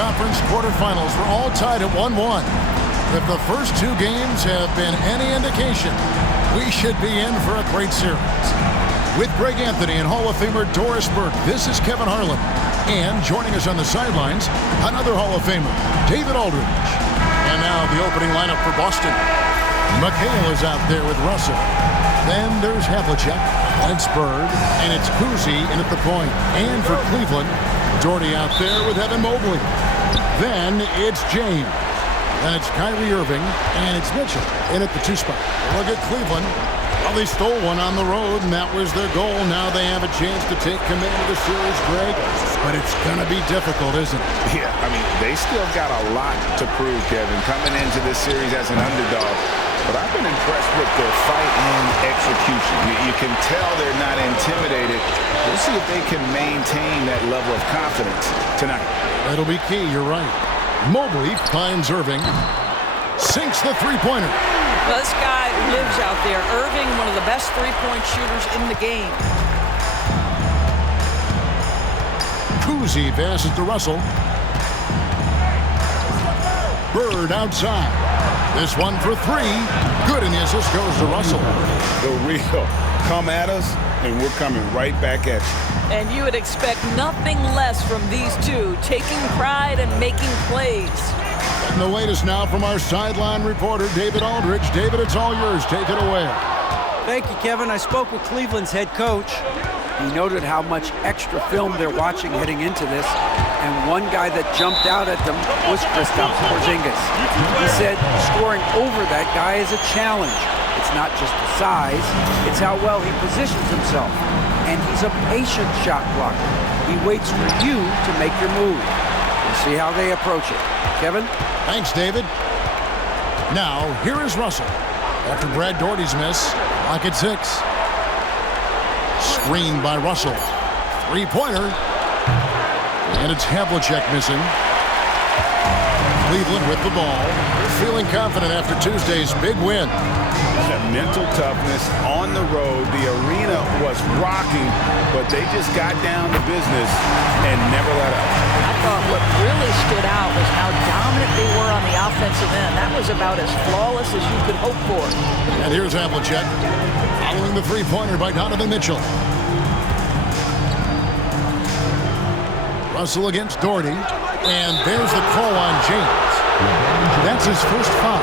conference quarterfinals. We're all tied at 1-1. If the first two games have been any indication, we should be in for a great series. With Greg Anthony and Hall of Famer Doris Burke, this is Kevin Harlan. And joining us on the sidelines, another Hall of Famer, David Aldridge. And now the opening lineup for Boston. McHale is out there with Russell. Then there's Havlicek, and it's Bird, and it's Cousy in at the point. And for Cleveland, Doherty out there with Evan Mobley. Then it's James. Then it's Kyrie Irving, and it's Mitchell in at the 2 spot. Look at Cleveland. Well, they stole one on the road, and that was their goal. Now they have a chance to take command of the series, Greg. But it's going to be difficult, isn't it? Yeah, I mean, they still got a lot to prove, Kevin, coming into this series as an underdog. But I've been impressed with their fight and execution. You can tell they're not intimidated. We'll see if they can maintain that level of confidence tonight. That'll be key, you're right. Mobley finds Irving. Sinks the three-pointer. Well, this guy lives out there. Irving, one of the best three-point shooters in the game. Cousy passes to Russell. Bird outside. This one for three. Good, and the assist goes to Russell. The real come at us, and we're coming right back at you. And you would expect nothing less from these two, taking pride and making plays. And the latest now from our sideline reporter, David Aldridge. David, it's all yours. Take it away. Thank you, Kevin. I spoke with Cleveland's head coach. He noted how much extra film they're watching heading into this. And one guy that jumped out at them was Kristaps Porzingis. He said scoring over that guy is a challenge. It's not just the size, it's how well he positions himself. And he's a patient shot blocker. He waits for you to make your move. We'll see how they approach it. Kevin? Thanks, David. Now, here is Russell. After Brad Doherty's miss, lock at 6. Screened by Russell. Three-pointer. And it's Havlicek missing. Cleveland with the ball. They're feeling confident after Tuesday's big win. That mental toughness on the road. The arena was rocking, but they just got down to business and never let up. I thought what really stood out was how dominant they were on the offensive end. That was about as flawless as you could hope for. And here's Havlicek following the three-pointer by Donovan Mitchell. Russell against Doherty, and there's the call on James. That's his first foul.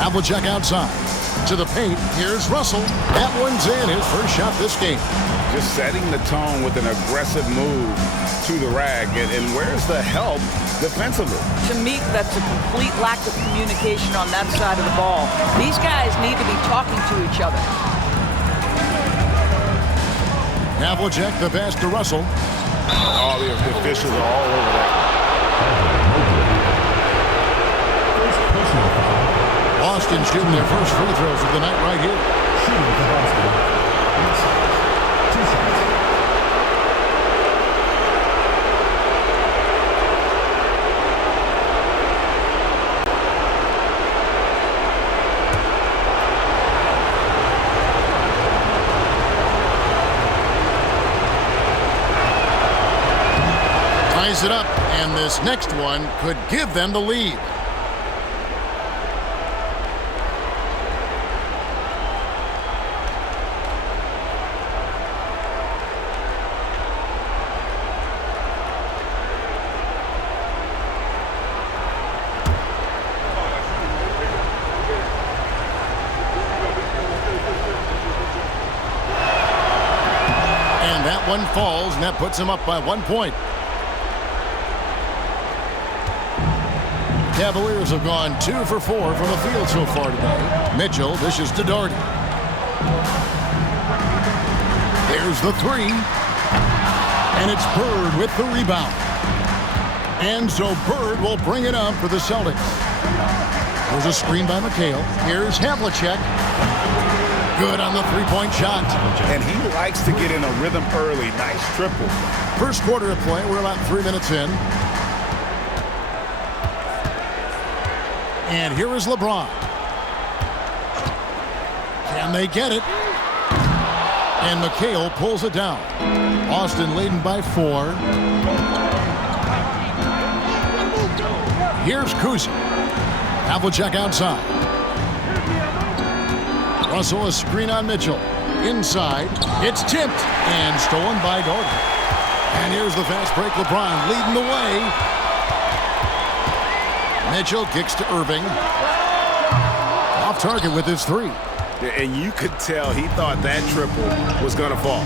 Havlicek outside. To the paint, here's Russell. That one's in, his first shot this game. Just setting the tone with an aggressive move to the rack. And where's the help defensively? To me, that's a complete lack of communication on that side of the ball. These guys need to be talking to each other. Havlicek, the pass to Russell. All the officials are all over that. Boston shooting their first free throws of the night right here. Shooting for Boston. 2 shots. Ties it up, and this next one could give them the lead. One falls, and that puts him up by 1 point. Cavaliers have gone 2 for 4 from the field so far today. Mitchell dishes to Doherty. There's the three. And it's Bird with the rebound. And so Bird will bring it up for the Celtics. There's a screen by McHale. Here's Havlicek. Good on the three-point shot. And he likes to get in a rhythm early. Nice triple. First quarter of play. We're about 3 minutes in. And here is LeBron. Can they get it? And McHale pulls it down. Boston leading by 4. Here's Kuzi. Havlicek outside. Russell, a screen on Mitchell. Inside. It's tipped and stolen by Gordon. And here's the fast break. LeBron leading the way. Mitchell kicks to Irving. Off target with his 3. And you could tell he thought that triple was going to fall.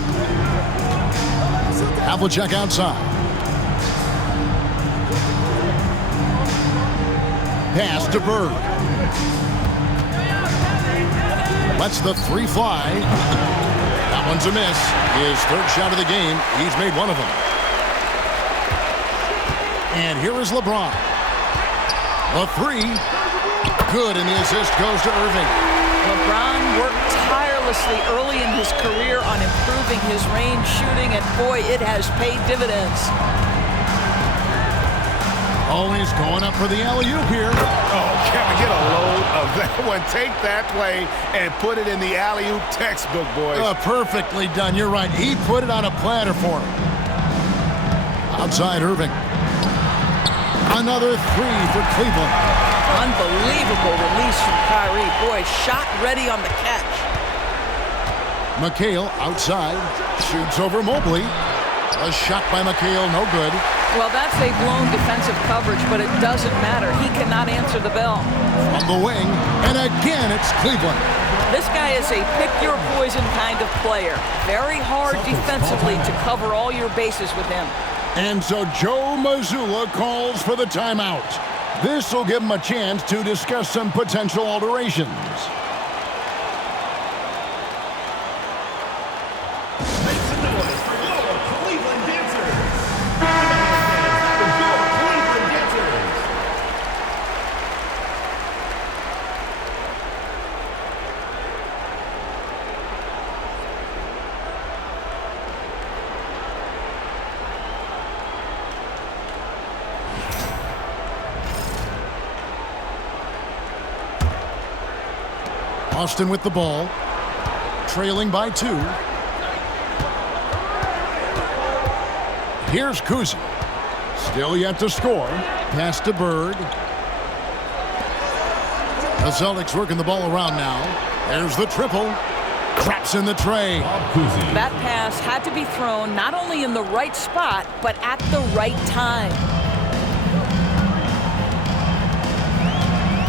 Havlicek outside. Pass to Bird. Lets the 3 fly. That one's a miss. His 3rd shot of the game. He's made one of them. And here is LeBron. The 3. Good, and the assist goes to Irving. LeBron worked tirelessly early in his career on improving his range shooting, and boy, it has paid dividends. Oh, he's going up for the alley-oop here. Oh, Kevin, get a load of that one. Take that play and put it in the alley-oop textbook, boys. Perfectly done. You're right. He put it on a platter for him. Outside Irving. Another 3 for Cleveland. Unbelievable release from Kyrie. Boy, shot ready on the catch. McHale outside. Shoots over Mobley. A shot by McHale, no good. Well, that's a blown defensive coverage, but it doesn't matter. He cannot answer the bell. From the wing, and again it's Cleveland. This guy is a pick-your-poison kind of player. Very hard defensively to cover all your bases with him. And so Joe Mazzulla calls for the timeout. This will give him a chance to discuss some potential alterations. Austin with the ball, trailing by 2. Here's Kuzi. Still yet to score. Pass to Bird. The Celtics working the ball around now. There's the triple. Traps in the tray. That pass had to be thrown not only in the right spot, but at the right time.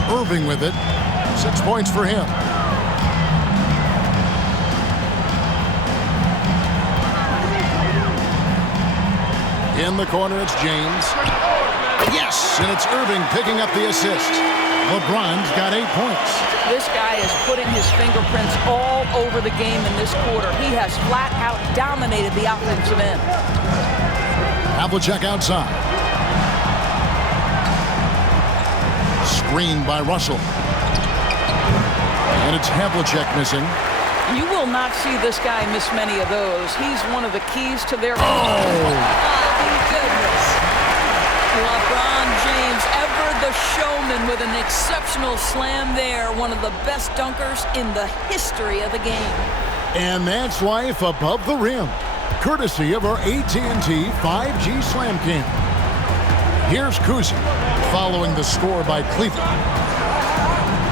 Irving with it. 6 points for him. In the corner, it's James. Yes, and it's Irving picking up the assist. LeBron's got 8 points. This guy is putting his fingerprints all over the game in this quarter. He has flat out dominated the offensive end. Havlicek outside. Screened by Russell. And it's Havlicek missing. You will not see this guy miss many of those. He's one of the keys to their... Goodness. LeBron James, ever the showman, with an exceptional slam there. One of the best dunkers in the history of the game. And that's life above the rim, courtesy of our AT&T 5G Slam Cam. Here's Kuzi, following the score by Cleveland.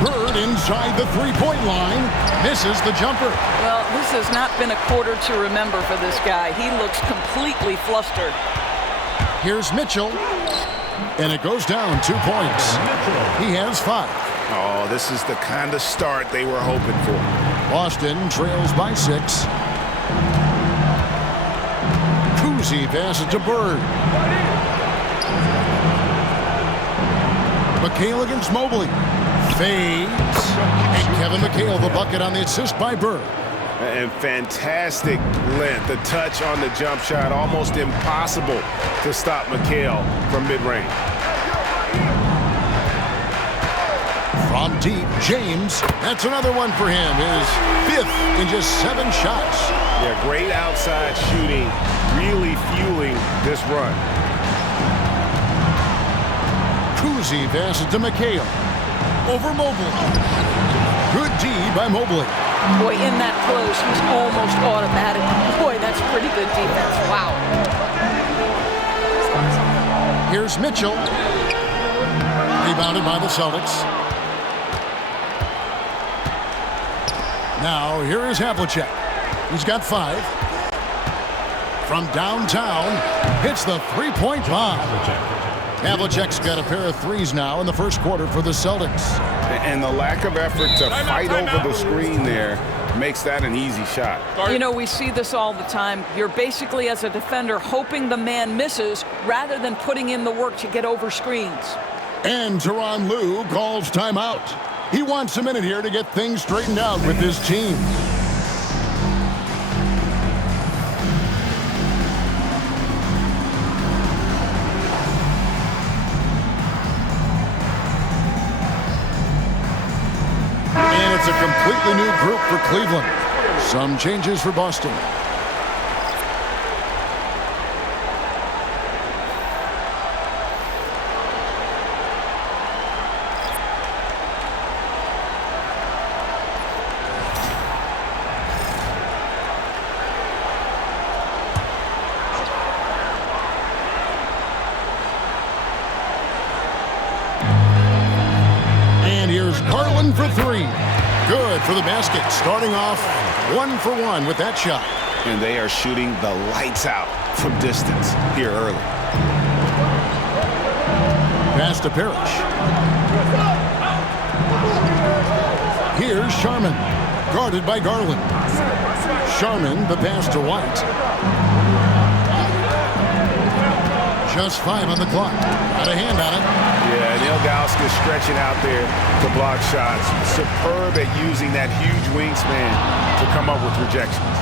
Bird inside the three-point line, misses the jumper. Well, this has not been a quarter to remember for this guy. He looks completely flustered. Here's Mitchell, and it goes down 2 points. He has 5. Oh, this is the kind of start they were hoping for. Boston trails by 6. Kuzi passes to Bird. McHale against Mobley. Fades. And Kevin McHale, the bucket on the assist by Bird. And fantastic length. The touch on the jump shot, almost impossible to stop McHale from mid-range. From deep, James. That's another one for him. His 5th in just 7 shots. Yeah, great outside shooting, really fueling this run. Kuzi passes to McHale. over Mobley. Good D by Mobley. Boy, in that close, he's almost automatic. Boy, that's pretty good defense. Wow. Here's Mitchell. Rebounded by the Celtics. Now, here is Havlicek. He's got 5. From downtown, hits the three-point bomb. Havlicek's got a pair of threes now in the first quarter for the Celtics. And the lack of effort to fight over the screen there makes that an easy shot. You know, we see this all the time. You're basically, as a defender, hoping the man misses rather than putting in the work to get over screens. And Tyronn Lue calls timeout. He wants a minute here to get things straightened out with his team. And it's a completely new group for Cleveland. Some changes for Boston. For 3. Good for the basket. Starting off 1 for 1 with that shot. And they are shooting the lights out from distance here early. Pass to Parrish. Here's Sharman. Guarded by Garland. Sharman, the pass to White. Just 5 on the clock. Got a hand on it. Yeah, and Ilgauskas stretching out there to block shots. Superb at using that huge wingspan to come up with rejections.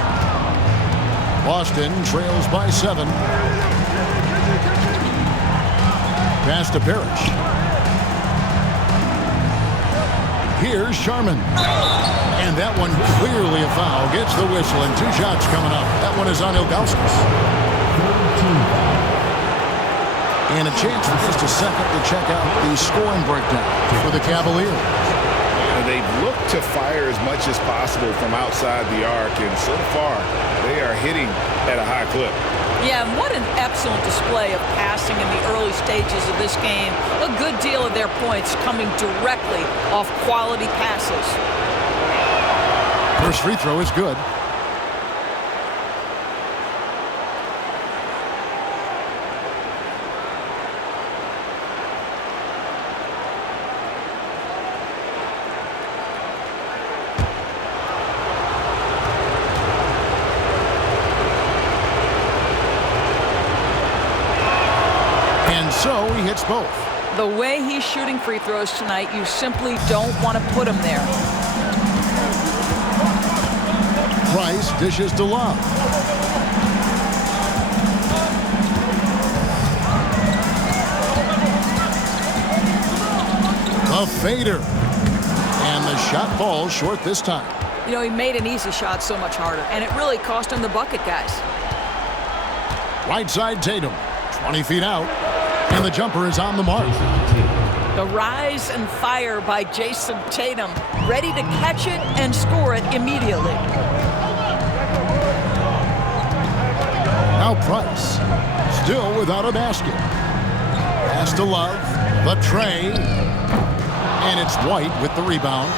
Boston trails by 7. Pass to Parrish. Here's Sharman. And that one clearly a foul. Gets the whistle and 2 shots coming up. That one is on Ilgauskas. And a chance for just a second to check out the scoring breakdown for the Cavaliers. They've looked to fire as much as possible from outside the arc, and so far they are hitting at a high clip. Yeah, and what an excellent display of passing in the early stages of this game. A good deal of their points coming directly off quality passes. First free throw is good. So he hits both. The way he's shooting free throws tonight, you simply don't want to put him there. Price dishes to Love. A fader. And the shot falls short this time. You know, he made an easy shot so much harder, and it really cost him the bucket, guys. Right side Tatum. 20 feet out. And the jumper is on the mark. The rise and fire by Jason Tatum, ready to catch it and score it immediately. Now Price, still without a basket. Pass to Love, the tray, and it's White with the rebound.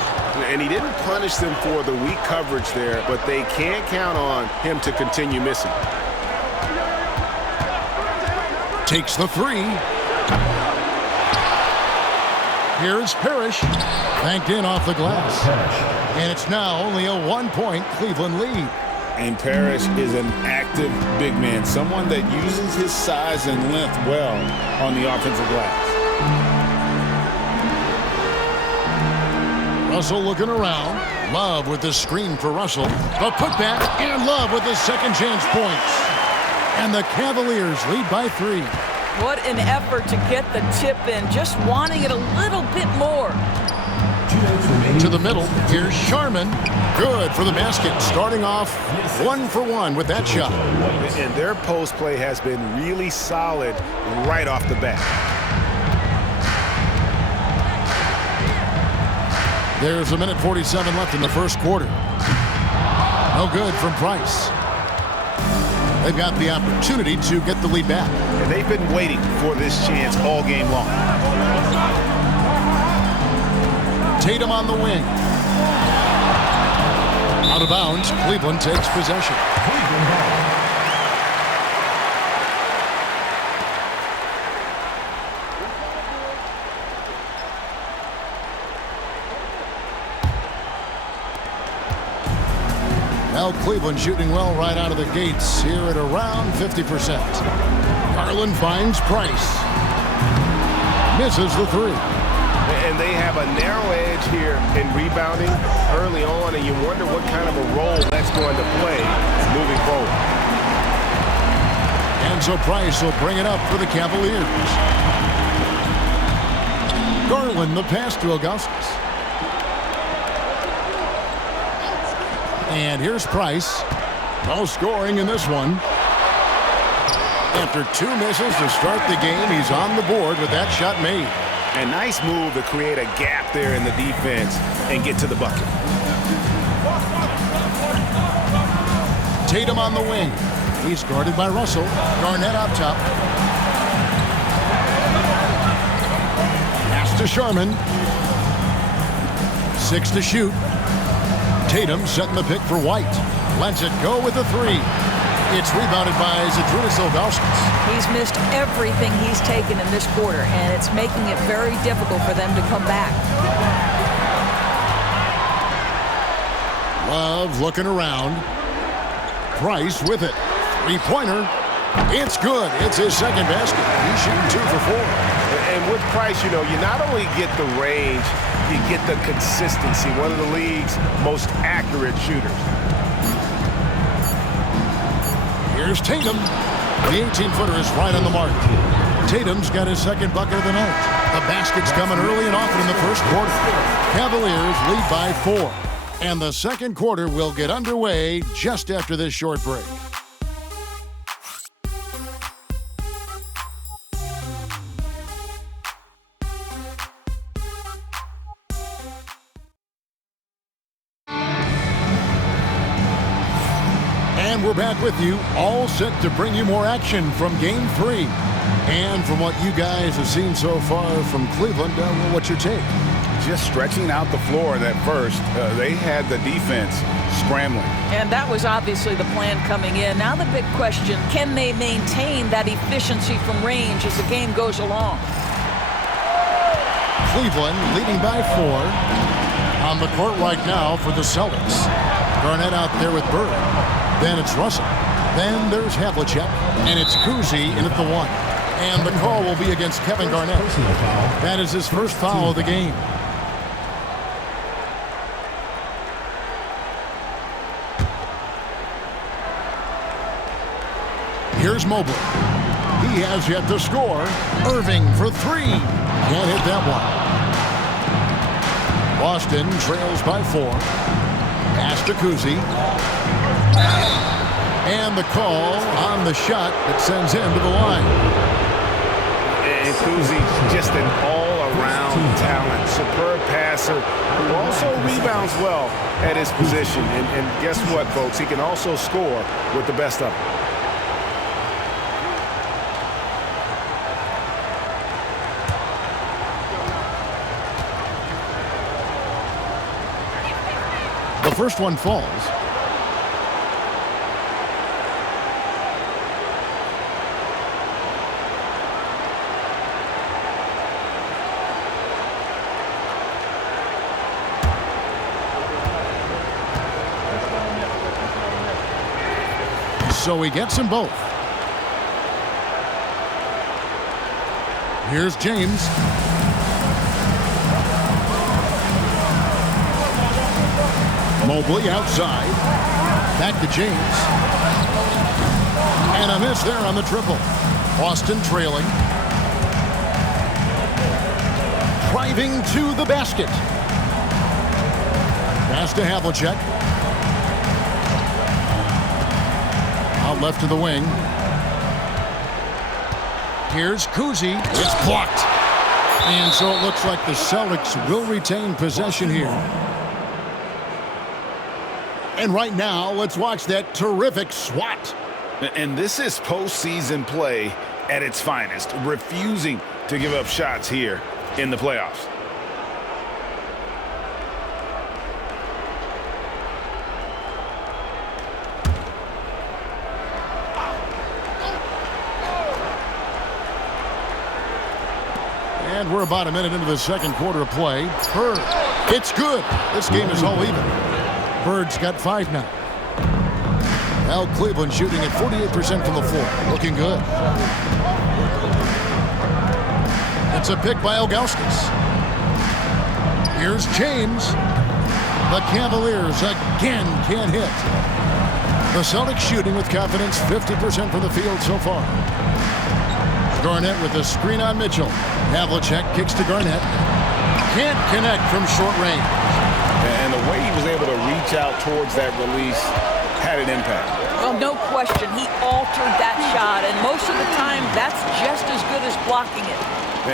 And he didn't punish them for the weak coverage there, but they can't count on him to continue missing. Takes the 3. Here's Parrish. Banked in off the glass. And it's now only a 1-point Cleveland lead. And Parrish is an active big man, someone that uses his size and length well on the offensive glass. Russell looking around. Love with the screen for Russell. The putback, and Love with the second chance points. And the Cavaliers lead by 3. What an effort to get the tip in, just wanting it a little bit more. To the middle, here's Sharman. Good for the basket, starting off 1 for 1 with that shot. And their post play has been really solid right off the bat. There's 1:47 left in the first quarter. No good from Price. They've got the opportunity to get the lead back. And they've been waiting for this chance all game long. Tatum on the wing. Out of bounds. Cleveland takes possession. Now Cleveland shooting well right out of the gates here at around 50%. Garland finds Price. Misses the three. And they have a narrow edge here in rebounding early on, and you wonder what kind of a role that's going to play moving forward. And so Price will bring it up for the Cavaliers. Garland the pass to Augustus. And here's Price. No scoring in this one. After two misses to start the game, he's on the board with that shot made. A nice move to create a gap there in the defense and get to the bucket. Tatum on the wing. He's guarded by Russell. Garnett up top. Pass to Sharman. 6 to shoot. Tatum setting the pick for White. Lets it go with the three. It's rebounded by Zydrunas Ilgauskas. He's missed everything he's taken in this quarter, and it's making it very difficult for them to come back. Love looking around. Price with it. Three-pointer. It's good. It's his second basket. He's shooting 2 for 4. And with Price, you not only get the range, you get the consistency. One of the league's most accurate shooters. Here's Tatum. The 18-footer is right on the mark. Tatum's got his second bucket of the night. The basket's coming early and often in the first quarter. Cavaliers lead by 4. And the second quarter will get underway just after this short break. And we're back with you, all set to bring you more action from Game 3. And from what you guys have seen so far from Cleveland, what's your take? Just stretching out the floor in that first. They had the defense scrambling. And that was obviously the plan coming in. Now the big question, can they maintain that efficiency from range as the game goes along? Cleveland leading by 4. On the court right now for the Celtics. Garnett out there with Bird. Then it's Russell. Then there's Havlicek. And it's Kuzi in at the 1. And the call will be against Kevin Garnett. That is his first foul of the game. Here's Mobley. He has yet to score. Irving for 3. Can't hit that one. Boston trails by 4. Pass to Kuzi. And the call on the shot that sends him to the line. And Kuzi, just an all-around talent. Superb passer who also rebounds well at his position. And guess what, folks? He can also score with the best of them. The first one falls. So he gets them both. Here's James. Mobley outside. Back to James. And a miss there on the triple. Boston trailing. Driving to the basket. Pass to Havlicek. Out left to the wing. Here's Kuzi. It's blocked. And so it looks like the Celtics will retain possession here. And right now, let's watch that terrific swat. And this is postseason play at its finest, refusing to give up shots here in the playoffs. And we're about a minute into the second quarter of play. Bird, it's good. This game is all even. Bird's got 5 now. Now Cleveland shooting at 48% from the floor. Looking good. It's a pick by Ilgauskas. Here's James. The Cavaliers again can't hit. The Celtics shooting with confidence, 50% from the field so far. Garnett with a screen on Mitchell. Havlicek kicks to Garnett. Can't connect from short range. And the way he was able to reach out towards that release had an impact. Well, no question. He altered that shot, and most of the time, that's just as good as blocking it.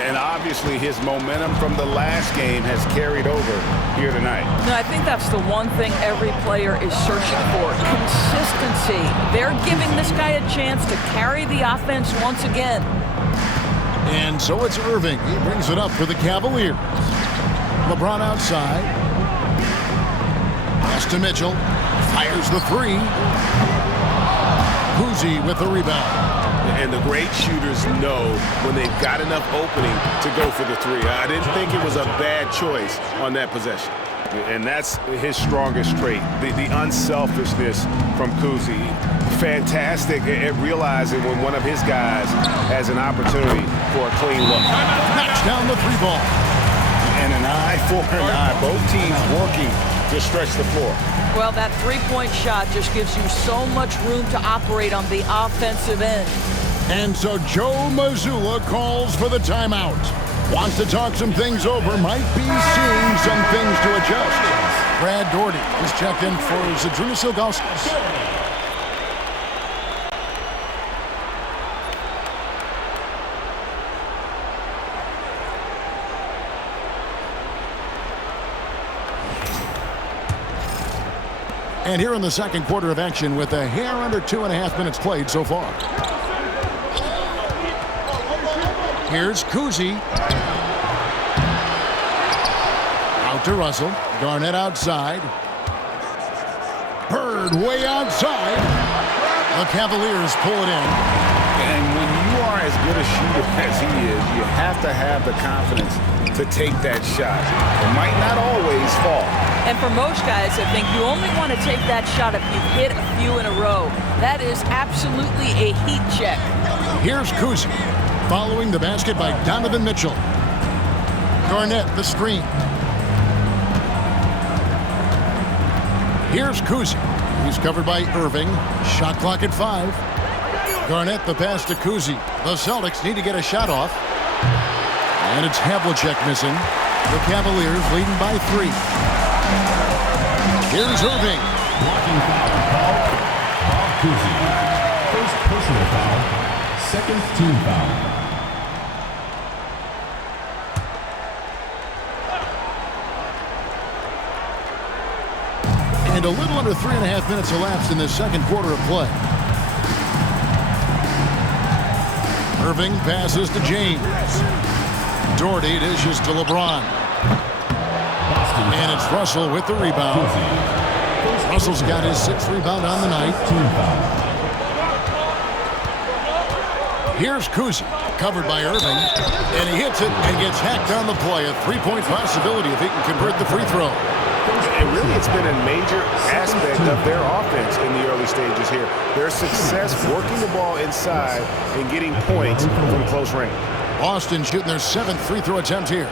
And obviously, his momentum from the last game has carried over here tonight. No, I think that's the one thing every player is searching for. Consistency. They're giving this guy a chance to carry the offense once again. And so it's Irving. He brings it up for the Cavaliers. LeBron outside. Pass to Mitchell. Fires the 3. Cousy with the rebound. And the great shooters know when they've got enough opening to go for the 3. I didn't think it was a bad choice on that possession. And that's his strongest trait, the unselfishness from Cousy. Fantastic at realizing when one of his guys has an opportunity for a clean look. Knocks down the 3 ball. And an eye for an eye. Both teams working to stretch the floor. Well, that 3-point shot just gives you so much room to operate on the offensive end. And so Joe Mazzulla calls for the timeout. Wants to talk some things over. Might be seeing some things to adjust. Brad Daugherty is checked in for Zydrunas Ilgauskas. And here in the second quarter of action with a hair under 2.5 minutes played so far. Here's Cousy. Out to Russell. Garnett outside. Bird way outside. The Cavaliers pull it in. And when you are as good a shooter as he is, you have to have the confidence to take that shot. It might not always fall. And for most guys, I think you only want to take that shot if you've hit a few in a row. That is absolutely a heat check. Here's Cousy, following the basket by Donovan Mitchell. Garnett, the screen. Here's Cousy. He's covered by Irving. Shot clock at 5. Garnett, the pass to Cousy. The Celtics need to get a shot off. And it's Havlicek missing. The Cavaliers leading by 3. Here's Irving. Blocking foul called off Cousy. First personal foul, second team foul. And a little under 3.5 minutes elapsed in the second quarter of play. Irving passes to James. Daugherty dishes to LeBron. And it's Russell with the rebound. Russell's got his 6th rebound on the night. Here's Cousy, covered by Irving. And he hits it and gets hacked on the play. A 3-point possibility if he can convert the free throw. And really, it's been a major aspect of their offense in the early stages here. Their success working the ball inside and getting points from close range. Boston shooting their 7th free throw attempt here.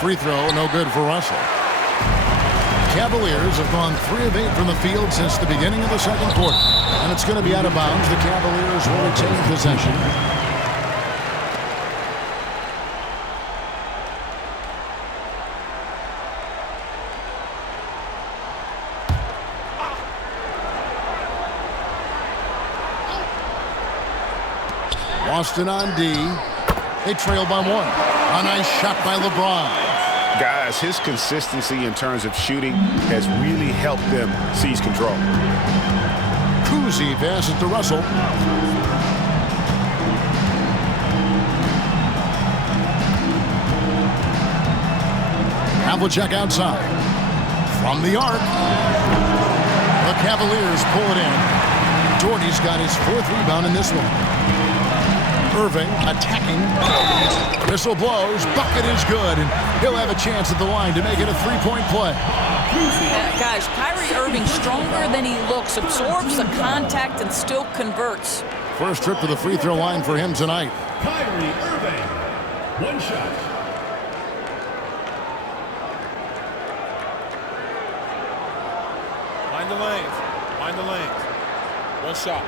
Free throw, no good for Russell. Cavaliers have gone 3 of 8 from the field since the beginning of the second quarter. And it's going to be out of bounds. The Cavaliers will retain possession. Boston on D. They trail by 1. A nice shot by LeBron. Guys, his consistency in terms of shooting has really helped them seize control. Kuzi passes to Russell. Havlicek outside. From the arc. The Cavaliers pull it in. Jordy's got his 4th rebound in this one. Irving attacking. Whistle blows. Bucket is good. And he'll have a chance at the line to make it a 3-point play. Guys, Kyrie Irving stronger than he looks. Absorbs the contact and still converts. First trip to the free throw line for him tonight. Kyrie Irving. 1 shot. Find the lanes. Find the lanes. 1 shot.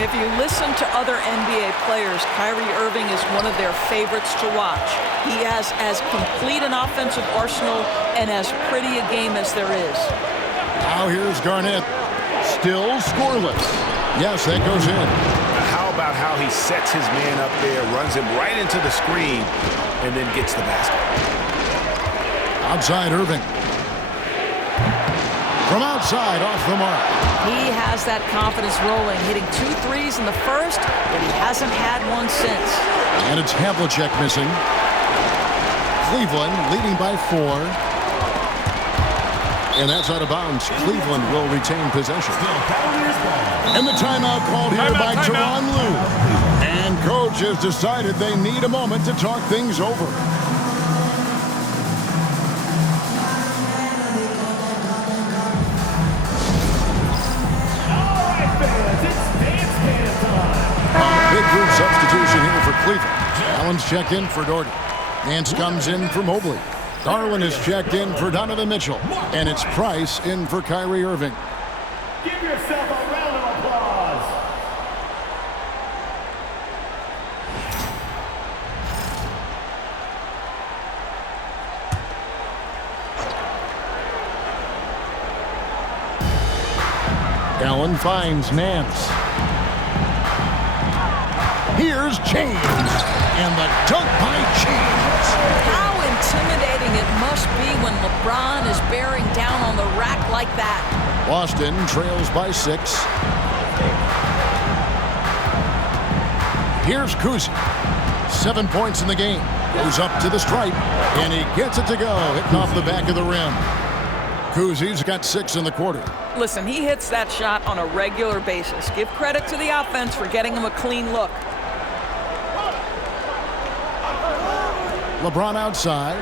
If you listen to other NBA players, Kyrie Irving is one of their favorites to watch. He has as complete an offensive arsenal and as pretty a game as there is. Now here's Garnett. Still scoreless. Yes, that goes in. How about how he sets his man up there, runs him right into the screen, and then gets the basket. Outside Irving. From outside, off the mark. He has that confidence rolling, hitting 2 threes in the first, but he hasn't had one since. And it's Havlicek missing. Cleveland leading by 4. And that's out of bounds. Cleveland will retain possession. And the timeout called here by Tyronn Lue. And coach has decided they need a moment to talk things over. Big group substitution here for Cleveland. Allen's checked in for Doherty. Nance comes in for Mobley. Garland is checked in for Donovan Mitchell. And it's Price in for Kyrie Irving. Give yourself a round of applause. Allen finds Nance. Here's James. And the dunk by James. How intimidating it must be when LeBron is bearing down on the rack like that. Boston trails by 6. Here's Kuzi. 7 points in the game. Goes up to the stripe. And he gets it to go. Hitting off the back of the rim. Kuzi's got 6 in the quarter. Listen, he hits that shot on a regular basis. Give credit to the offense for getting him a clean look. LeBron outside.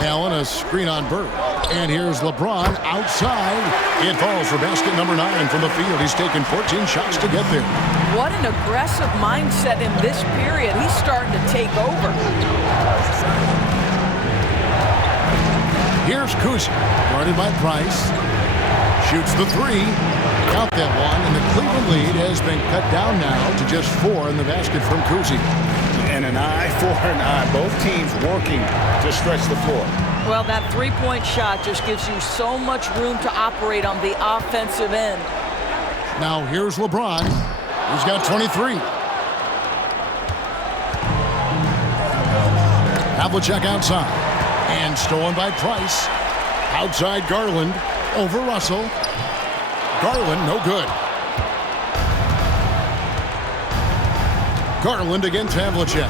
Allen a screen on Bird. And here's LeBron outside. It falls for basket number 9 from the field. He's taken 14 shots to get there. What an aggressive mindset in this period. He's starting to take over. Here's Kuzi. Guarded by Price. Shoots the 3. Count that one. And the Cleveland lead has been cut down now to just 4 in the basket from Kuzi. And an eye for an eye. Both teams working to stretch the floor. Well, that 3-point shot just gives you so much room to operate on the offensive end. Now here's LeBron. He's got 23. Havlicek outside. And stolen by Price. Outside Garland. Over Russell. Garland, no good. Garland against Havlicek.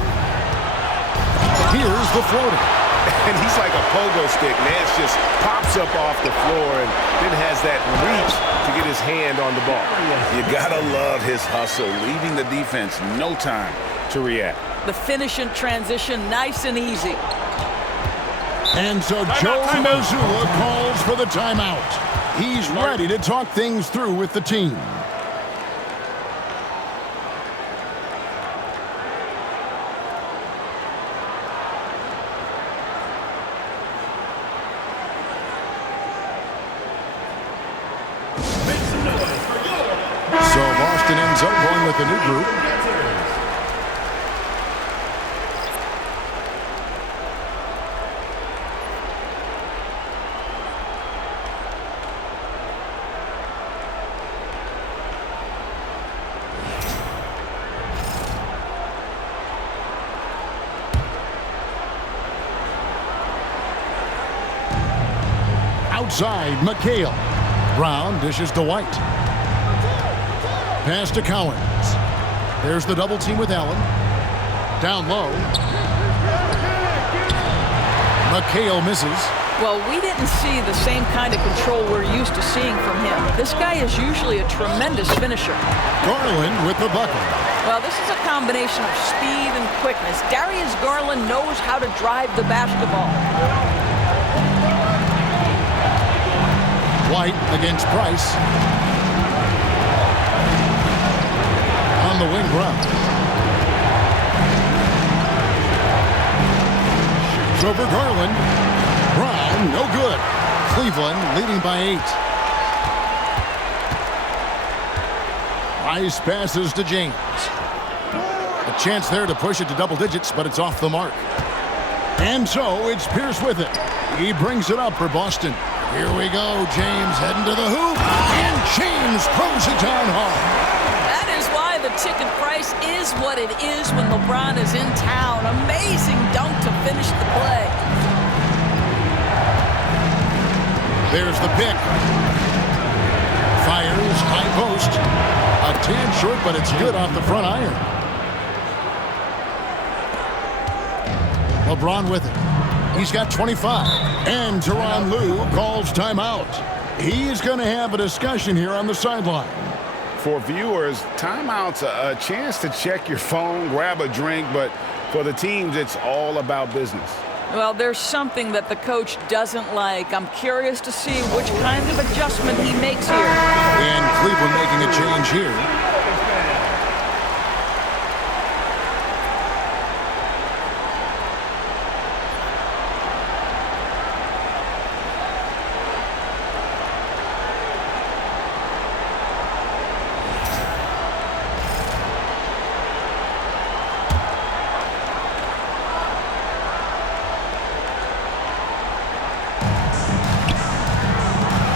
Here's the floater. And he's like a pogo stick. Nance just pops up off the floor and then has that reach to get his hand on the ball. You gotta love his hustle, leaving the defense no time to react. The finish in transition, nice and easy. And so Joe Mazzulla calls for the timeout. He's ready to talk things through with the team. So Boston ends up going with a new group. Outside, McHale. Brown dishes to White. Pass to Collins. There's the double team with Allen. Down low. McHale misses. Well, we didn't see the same kind of control we're used to seeing from him. This guy is usually a tremendous finisher. Garland with the bucket. Well, this is a combination of speed and quickness. Darius Garland knows how to drive the basketball. White against Price. On the wing, Brown. Shoots over Garland. Brown, no good. Cleveland leading by 8. Price passes to James. A chance there to push it to double digits, but it's off the mark. And so it's Pierce with it. He brings it up for Boston. Here we go. James heading to the hoop. And James throws it down hard. That is why the ticket price is what it is when LeBron is in town. Amazing dunk to finish the play. There's the pick. Fires, high post. A tad short, but it's good off the front iron. LeBron with it. He's got 25. And Tyronn Lue calls timeout. He's going to have a discussion here on the sideline. For viewers, timeout's a chance to check your phone, grab a drink, but for the teams, it's all about business. Well, there's something that the coach doesn't like. I'm curious to see which kind of adjustment he makes here. And Cleveland making a change here.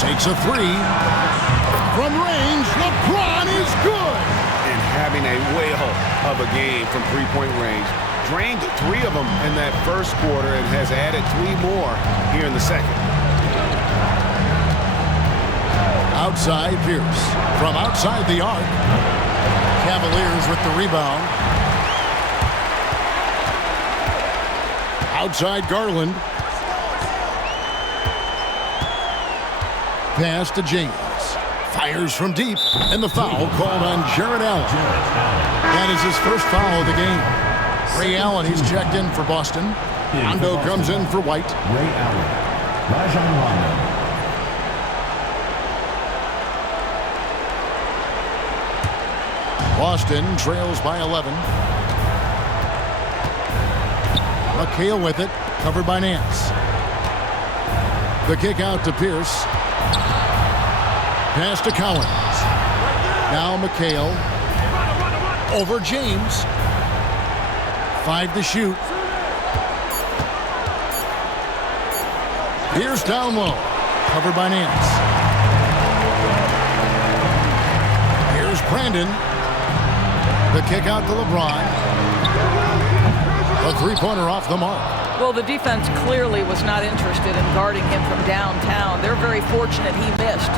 Takes a three. From range, LeBron is good. And having a whale of a game from three-point range. Drained 3 of them in that first quarter and has added 3 more here in the second. Outside Pierce. From outside the arc. Cavaliers with the rebound. Outside Garland. Pass to James. Fires from deep. And the foul called on Jarrett Allen. That is his first foul of the game. Ray Allen, he's checked in for Boston. Rondo comes in for White. Ray Allen. Rajon Rondo. Boston trails by 11. McHale with it. Covered by Nance. The kick out to Pierce. Pass to Collins. Now McHale. Over James. 5 to shoot. Here's down low. Covered by Nance. Here's Brandon. The kick out to LeBron. A three-pointer off the mark. Well, the defense clearly was not interested in guarding him from downtown. They're very fortunate he missed.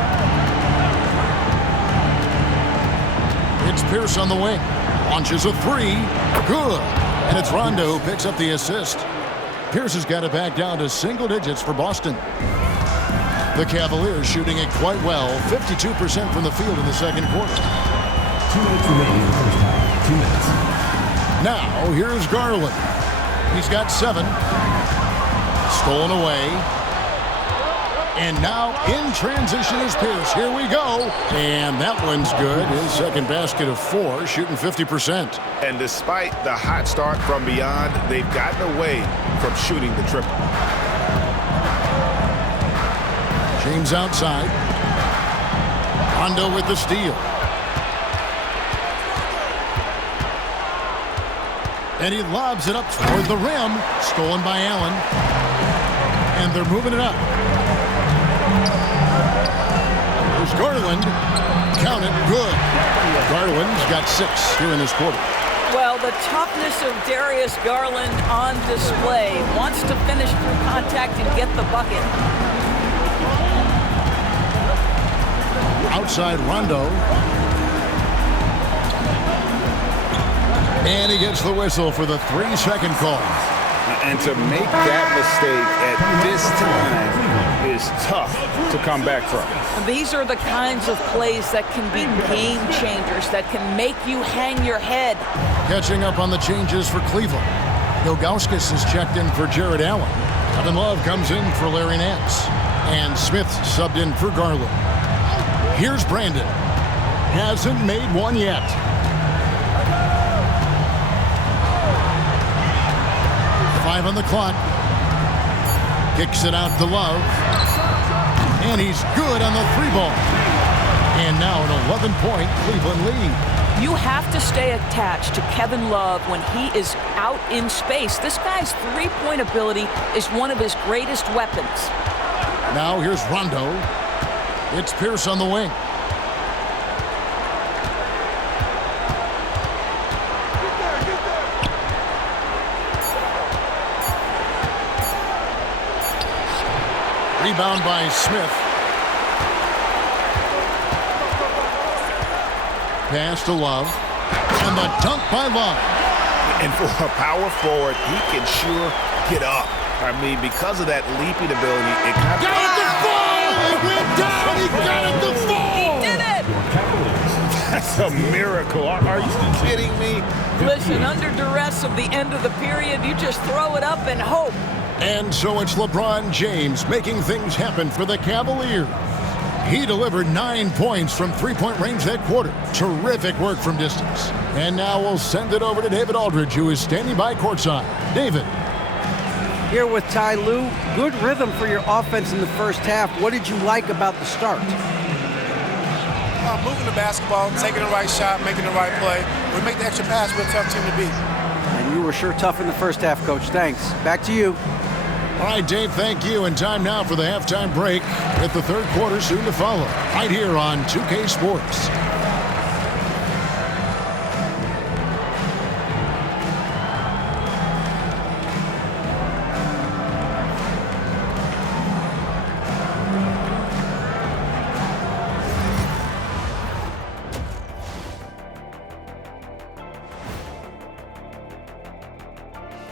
It's Pierce on the wing. Launches a three. Good. And it's Rondo who picks up the assist. Pierce has got it back down to single digits for Boston. The Cavaliers shooting it quite well. 52% from the field in the second quarter. 2 minutes remaining in the first half. 2 minutes. Now, here's Garland. He's got 7. Stolen away. And now in transition is Pierce. Here we go. And that one's good. His second basket of 4, shooting 50%. And despite the hot start from beyond, they've gotten away from shooting the triple. James outside. Rondo with the steal. And he lobs it up toward the rim. Stolen by Allen. And they're moving it up. There's Garland. Count it. Good. Garland's got 6 here in this quarter. Well, the toughness of Darius Garland on display. Wants to finish through contact and get the bucket. Outside Rondo. And he gets the whistle for the 3-second call. And to make that mistake at this time is tough to come back from. These are the kinds of plays that can be game changers, that can make you hang your head. Catching up on the changes for Cleveland. Ilgauskas is checked in for Jared Allen. Kevin Love comes in for Larry Nance. And Smith subbed in for Garland. Here's Brandon. Hasn't made one yet. On the clock. Kicks it out to Love. And he's good on the 3-ball. And now an 11-point Cleveland lead. You have to stay attached to Kevin Love when he is out in space. This guy's 3-point ability is one of his greatest weapons. Now here's Rondo. It's Pierce on the wing. Rebound by Smith. Pass to Love. And the dunk by Love. And for a power forward, he can sure get up. I mean, because of that leaping ability, it kind of... Got it to fall! It went down! He got it to fall! He did it! That's a miracle. Are you kidding me? Listen, under duress of the end of the period, you just throw it up and hope. And so it's LeBron James making things happen for the Cavaliers. He delivered 9 points from 3-point range that quarter. Terrific work from distance. And now we'll send it over to David Aldridge, who is standing by courtside. David. Here with Ty Lue, good rhythm for your offense in the first half. What did you like about the start? Moving the basketball, taking the right shot, making the right play. We make the extra pass, we're a tough team to beat. And you were sure tough in the first half, Coach. Thanks. Back to you. All right, Dave, thank you. And time now for the halftime break with the third quarter soon to follow. Right here on 2K Sports.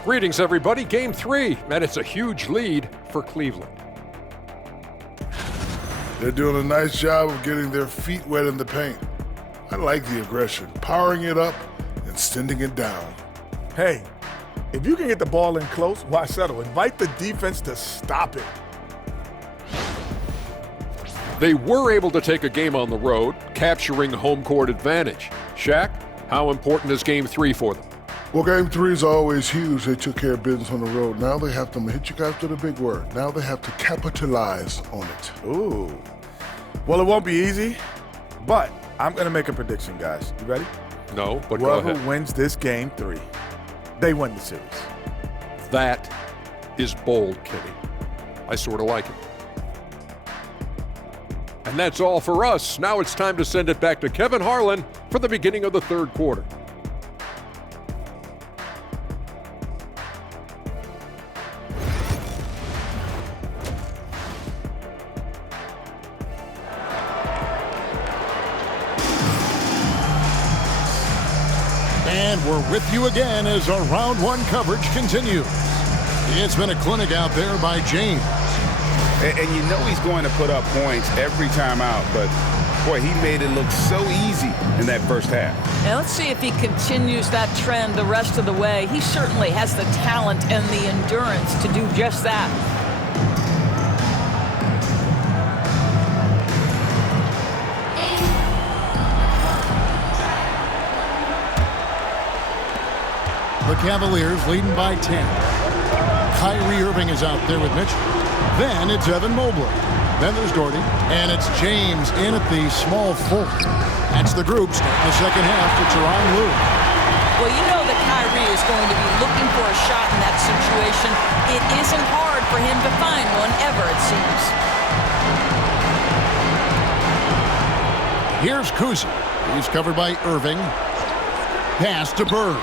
Greetings, everybody. Game 3, and it's a huge lead for Cleveland. They're doing a nice job of getting their feet wet in the paint. I like the aggression, powering it up and sending it down. Hey, if you can get the ball in close, why settle? Invite the defense to stop it. They were able to take a game on the road, capturing home court advantage. Shaq, how important is Game 3 for them? Well, Game 3 is always huge. They took care of business on the road. Now they have to hit you guys with a big word. Now they have to capitalize on it. Ooh. Well, it won't be easy, but I'm going to make a prediction, guys. You ready? No, but go ahead. Whoever wins this Game 3, they win the series. That is bold, Kenny. I sort of like it. And that's all for us. Now it's time to send it back to Kevin Harlan for the beginning of the third quarter. And we're with you again as our round one coverage continues. It's been a clinic out there by James. And you know he's going to put up points every time out, but boy, he made it look so easy in that first half. Now let's see if he continues that trend the rest of the way. He certainly has the talent and the endurance to do just that. The Cavaliers leading by 10. Kyrie Irving is out there with Mitchell. Then it's Evan Mobley. Then there's Doherty. And it's James in at the small forward. That's the group starting the second half to Tyronn Lue. Well, you know that Kyrie is going to be looking for a shot in that situation. It isn't hard for him to find one ever, it seems. Here's Kuzi. He's covered by Irving. Pass to Bird.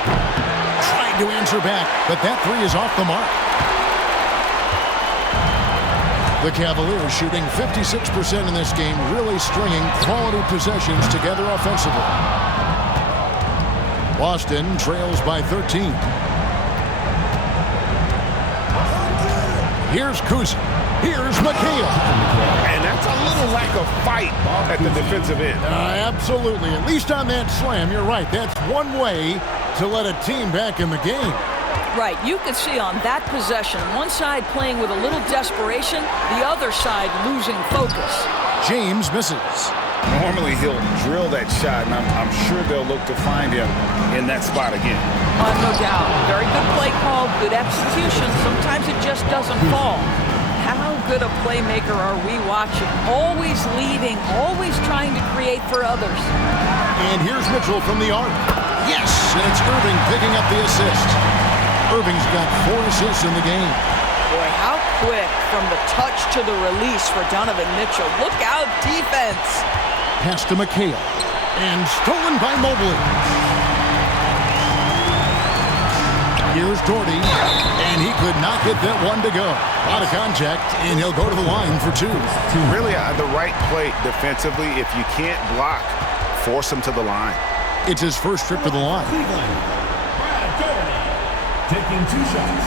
Trying to answer back, but that three is off the mark. The Cavaliers shooting 56% in this game, really stringing quality possessions together offensively. Boston trails by 13. Here's Kuzi. Here's McHale. And that's a little lack of fight at the defensive end. Absolutely. At least on that slam, you're right. That's one way to let a team back in the game. Right. You could see on that possession, one side playing with a little desperation, the other side losing focus. James misses. Normally he'll drill that shot, and I'm sure they'll look to find him in that spot again. No doubt. Very good play call, good execution. Sometimes it just doesn't fall. How good a playmaker are we watching? Always leading, always trying to create for others. And here's Mitchell from the arc. Yes, and it's Irving picking up the assist. Irving's got 4 assists in the game. Boy, how quick from the touch to the release for Donovan Mitchell. Look out, defense. Pass to McHale. And stolen by Mobley. Here's Doherty. And he could not get that one to go. Out of contact, and he'll go to the line for 2. Really, the right play defensively. If you can't block, force him to the line. It's his first trip to the line. Brad Doherty taking 2 shots.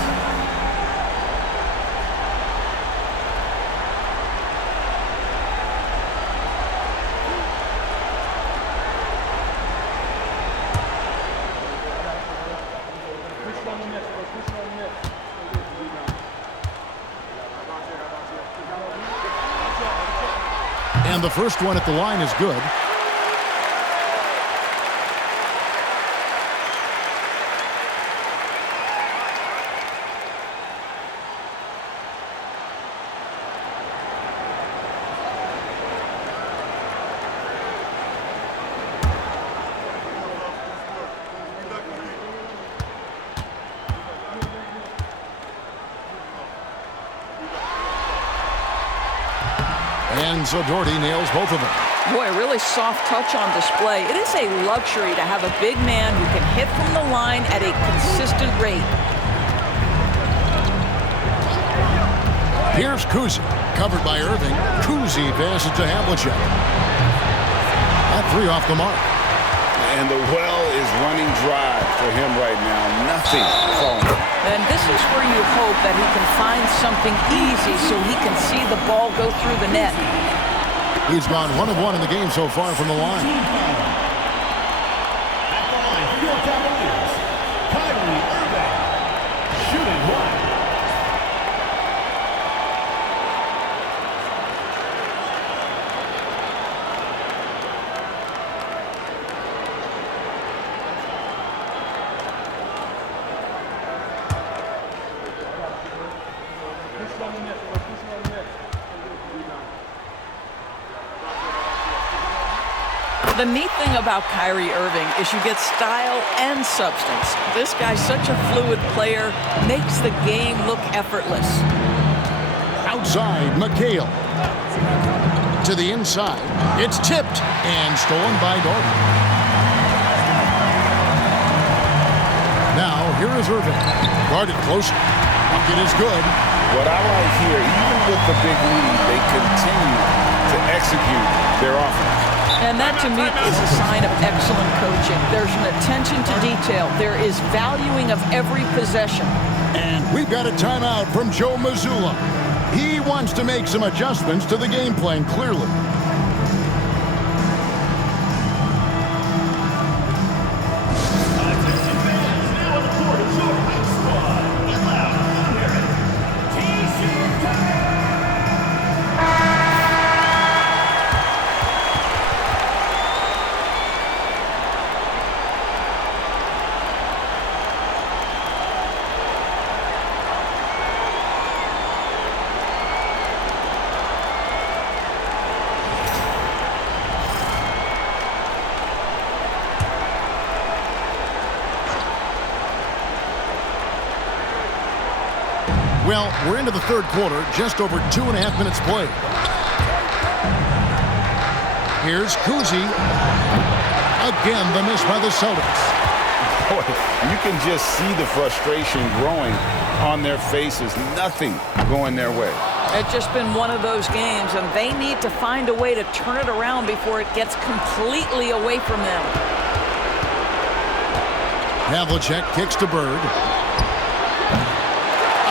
And the first one at the line is good. And so Doherty nails both of them. Boy, a really soft touch on display. It is a luxury to have a big man who can hit from the line at a consistent rate. Here's Kuzi, covered by Irving. Kuzi passes to Havlicek. That 3 off the mark. And the well is running dry for him right now. Nothing falling. And this is where you hope that he can find something easy so he can see the ball go through the net. He's gone 1 of 1 in the game so far from the line. At the line for your Cavaliers, Kyrie Irving, shooting 1. The neat thing about Kyrie Irving is you get style and substance. This guy's such a fluid player, makes the game look effortless. Outside, McHale. To the inside. It's tipped and stolen by Doherty. Now, here is Irving. Guarded closer. Bucket is good. What I like here, even with the big lead, they continue to execute their offense. And that, to me, is a sign of excellent coaching. There's an attention to detail. There is valuing of every possession. And we've got a timeout from Joe Mazzulla. He wants to make some adjustments to the game plan, clearly. Well, we're into the third quarter, just over 2.5 minutes played. Here's Kuzi. Again, the miss by the Celtics. Boy, you can just see the frustration growing on their faces. Nothing going their way. It's just been one of those games, and they need to find a way to turn it around before it gets completely away from them. Havlicek kicks to Bird.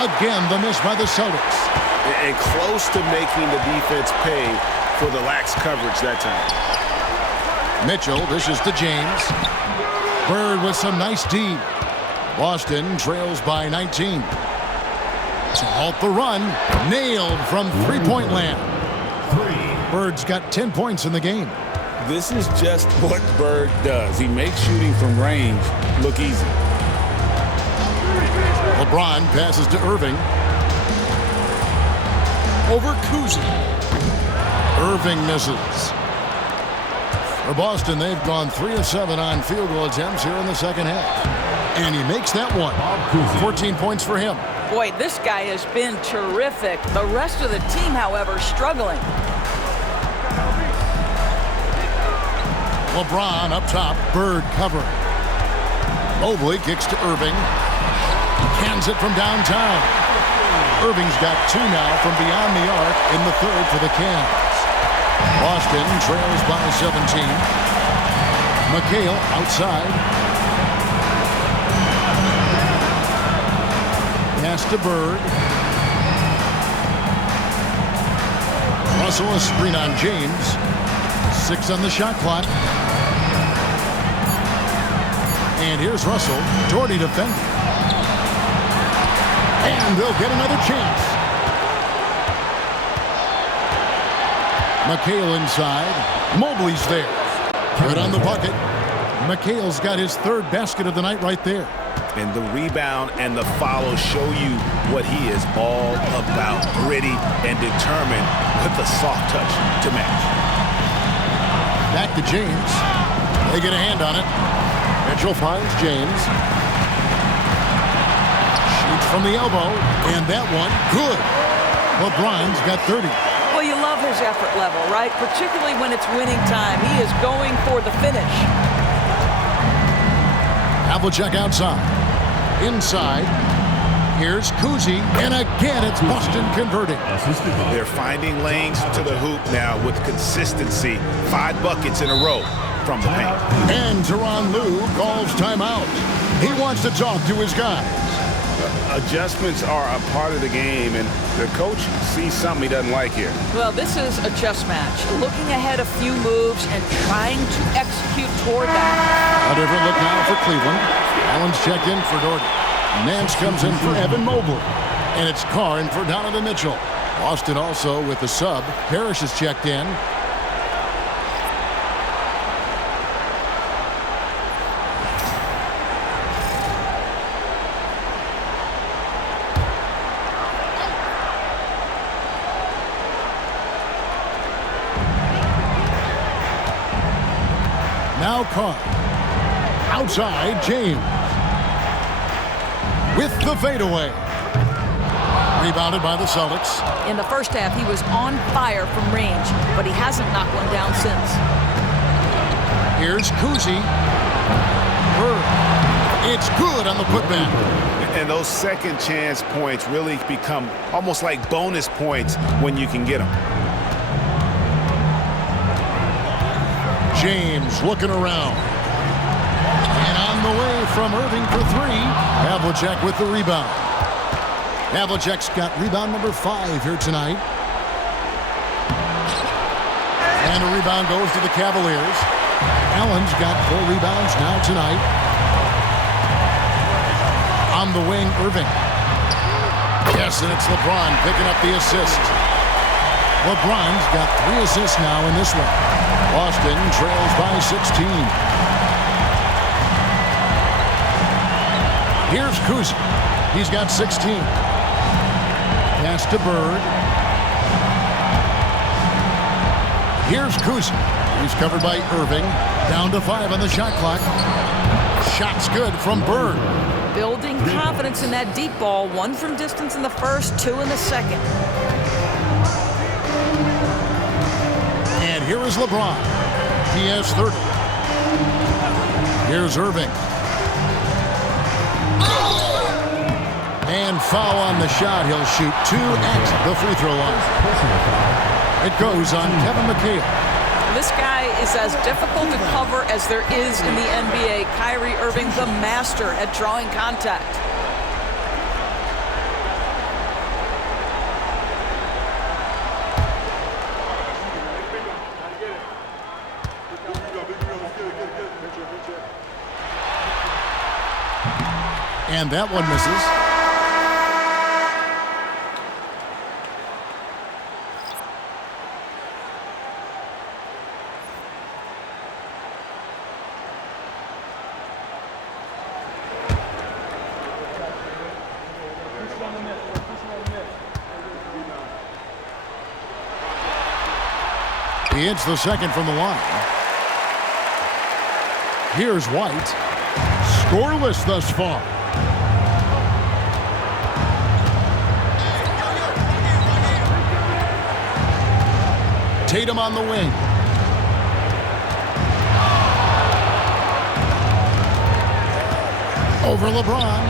Again, the miss by the Celtics. And close to making the defense pay for the lax coverage that time. Mitchell dishes to James. Bird with some nice D. Boston trails by 19. To halt the run. Nailed from three-point land. Bird's got 10 points in the game. This is just what Bird does. He makes shooting from range look easy. LeBron passes to Irving. Over Kuzi. Irving misses. For Boston, they've gone 3 of 7 on field goal attempts here in the second half. And he makes that one. 14 points for him. Boy, this guy has been terrific. The rest of the team, however, struggling. LeBron up top. Bird covering. Mobley kicks to Irving. Cans it from downtown. Irving's got 2 now from beyond the arc in the third for the Cavs. Boston trails by 17. McHale outside. Pass to Bird. Russell a screen on James. 6 on the shot clock. And here's Russell. Doherty defending. And they'll get another chance. McHale inside. Mobley's there. Good on the bucket. McHale's got his 3rd basket of the night right there. And the rebound and the follow show you what he is all about. Gritty and determined with the soft touch to match. Back to James. They get a hand on it. Mitchell finds James. Shoots from the elbow. And that one, good. LeBron's got 30. Well, you love his effort level, right? Particularly when it's winning time. He is going for the finish. Havlicek outside. Inside. Here's Kuzi. And again, it's Boston converting. They're finding lanes to the hoop now with consistency. 5 buckets in a row from the paint. And Tyronn Lue calls timeout. He wants to talk to his guys. Adjustments are a part of the game, and the coach sees something he doesn't like here. Well, this is a chess match. Looking ahead a few moves and trying to execute toward that. A different look now for Cleveland. Allen's checked in for Doherty. Nance comes in for Evan Mobley. And it's Carr in for Donovan Mitchell. Boston also with the sub. Parrish is checked in. Now Carr. Outside, James. With the fadeaway. Rebounded by the Celtics. In the first half, he was on fire from range, but he hasn't knocked one down since. Here's Kuzi. Bird. It's good on the putback. And those second chance points really become almost like bonus points when you can get them. James looking around. And on the way from Irving for 3. Havlicek with the rebound. Havlicek's got rebound number 5 here tonight. And a rebound goes to the Cavaliers. Allen's got 4 rebounds now tonight. On the wing, Irving. Yes, and it's LeBron picking up the assist. LeBron's got 3 assists now in this one. Boston trails by 16. Here's Kuzi. He's got 16. Pass to Bird. Here's Kuzi. He's covered by Irving. Down to 5 on the shot clock. Shot's good from Bird. Building confidence in that deep ball. 1 from distance in the first, 2 in the second. And here is LeBron. He has 30. Here's Irving. And foul on the shot. He'll shoot 2 at the free throw line. It goes on Kevin McHale. This guy is as difficult to cover as there is in the NBA. Kyrie Irving, the master at drawing contact. And that one misses. He hits the second from the line. Here's White. Scoreless thus far. Tatum on the wing. Over LeBron.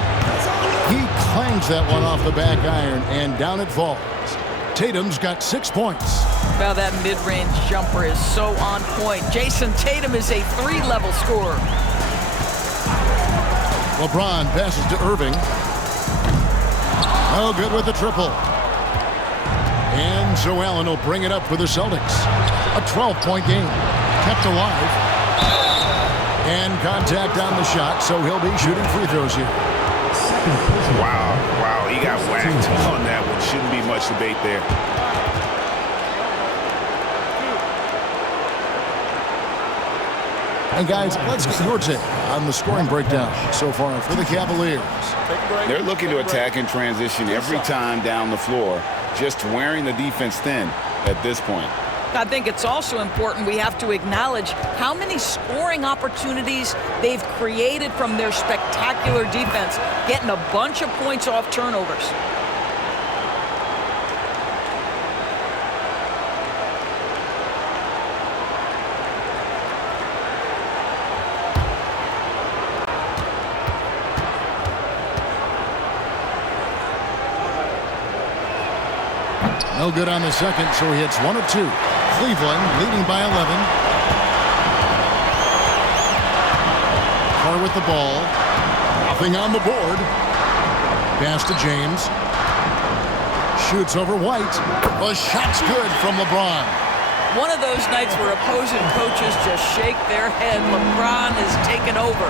He clangs that one off the back iron, and down it falls. Tatum's got 6 points. Well, that mid-range jumper is so on point. Jason Tatum is a 3-level scorer. LeBron passes to Irving. Oh, good with the triple. And Joe Allen will bring it up for the Celtics. A 12-point game. Kept alive. And contact on the shot, so he'll be shooting free throws here. Wow, he got whacked on that one. Shouldn't be much debate there. And guys, let's get your take on the scoring breakdown so far for the Cavaliers. They're looking to attack in transition every time down the floor, just wearing the defense thin at this point. I think it's also important we have to acknowledge how many scoring opportunities they've created from their spectacular defense, getting a bunch of points off turnovers. No good on the second, so he hits 1 of 2. Cleveland leading by 11. Carr with the ball. Nothing on the board. Pass to James. Shoots over White. The shot's good from LeBron. One of those nights where opposing coaches just shake their head. LeBron is taken over.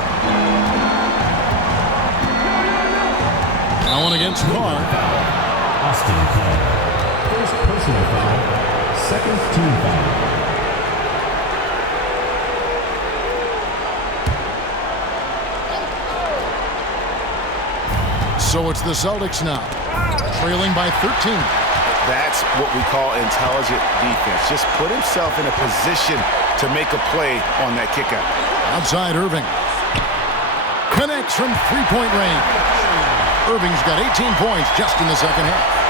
Now one against Carr. Austin Carr. First personal foul, second team foul. So it's the Celtics now, trailing by 13. That's what we call intelligent defense. Just put himself in a position to make a play on that kickout. Outside Irving. Connects from three-point range. Irving's got 18 points just in the second half.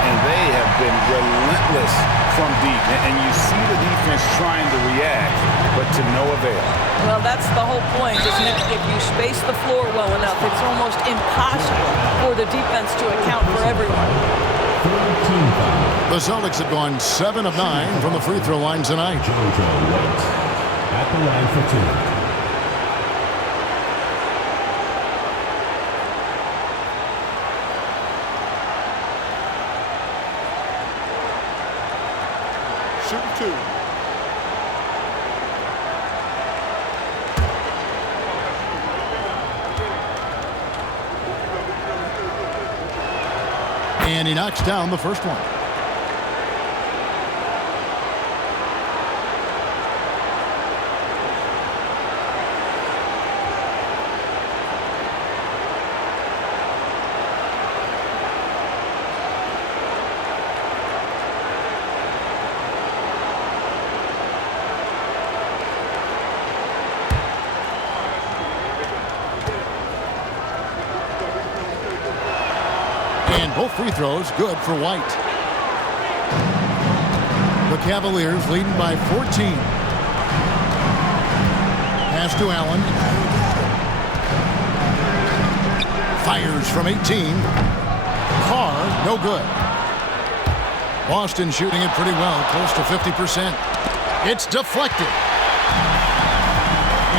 And they have been relentless from deep. And you see the defense trying to react, but to no avail. Well, that's the whole point, isn't it? If you space the floor well enough, it's almost impossible for the defense to account for everyone. The Celtics have gone 7 of 9 from the free throw line tonight. JoJo White at the line for 2. And he knocks down the first one. And both free throws good for White. The Cavaliers leading by 14. Pass to Allen. Fires from 18. Carr, no good. Boston shooting it pretty well, close to 50%. It's deflected.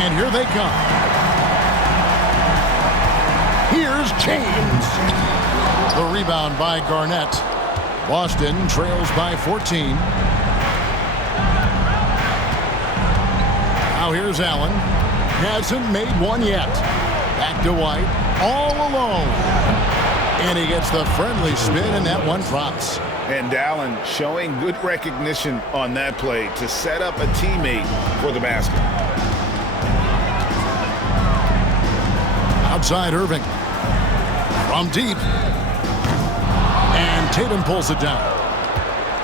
And here they come. Here's James. The rebound by Garnett. Boston trails by 14. Now here's Allen. Hasn't made one yet. Back to White. All alone. And he gets the friendly spin, and that one drops. And Allen showing good recognition on that play to set up a teammate for the basket. Outside Irving. From deep. And Tatum pulls it down.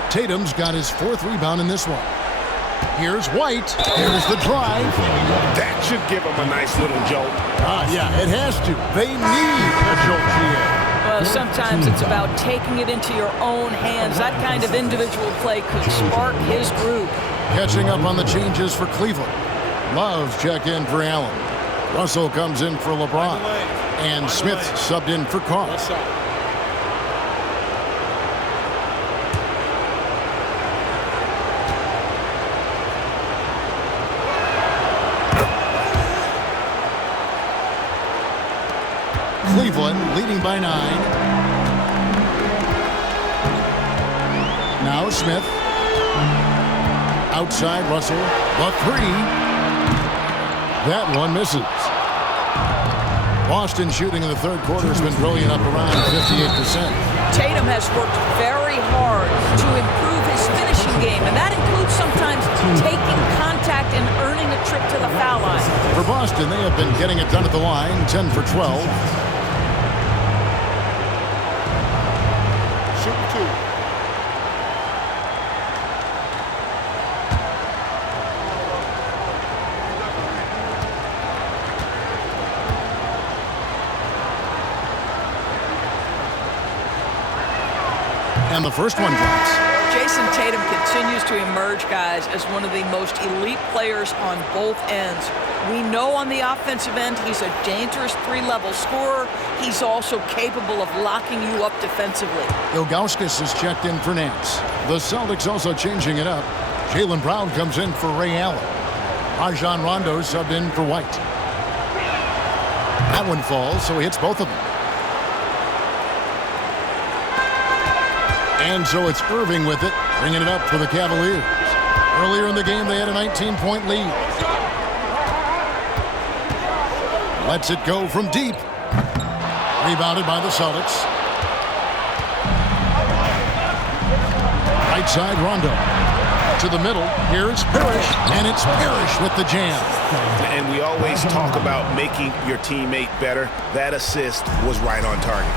Tatum's got his 4th rebound in this one. Here's White. Here's the drive. That should give him a nice little jolt. Yeah, it has to. They need a jolt here. Well, sometimes it's about taking it into your own hands. That kind of individual play could spark his groove. Catching up on the changes for Cleveland. Love check in for Allen. Russell comes in for LeBron. And Smith subbed in for Carr. Cleveland leading by 9. Now Smith. Outside Russell. The 3. That one misses. Boston shooting in the 3rd quarter has been brilliant, up around 58%. Tatum has worked very hard to improve his finishing game, and that includes sometimes taking contact and earning a trip to the foul line. For Boston, they have been getting it done at the line, 10 for 12. And the first one drops. Jason Tatum continues to emerge, guys, as one of the most elite players on both ends. We know on the offensive end he's a dangerous 3-level scorer. He's also capable of locking you up defensively. Ilgauskas is checked in for Nance. The Celtics also changing it up. Jaylen Brown comes in for Ray Allen. Rajon Rondo subbed in for White. That one falls, so he hits both of them. And so it's Irving with it, bringing it up for the Cavaliers. Earlier in the game, they had a 19-point lead. Lets it go from deep. Rebounded by the Celtics. Right side, Rondo. To the middle, here's Parrish, and it's Parrish with the jam. And we always talk about making your teammate better. That assist was right on target.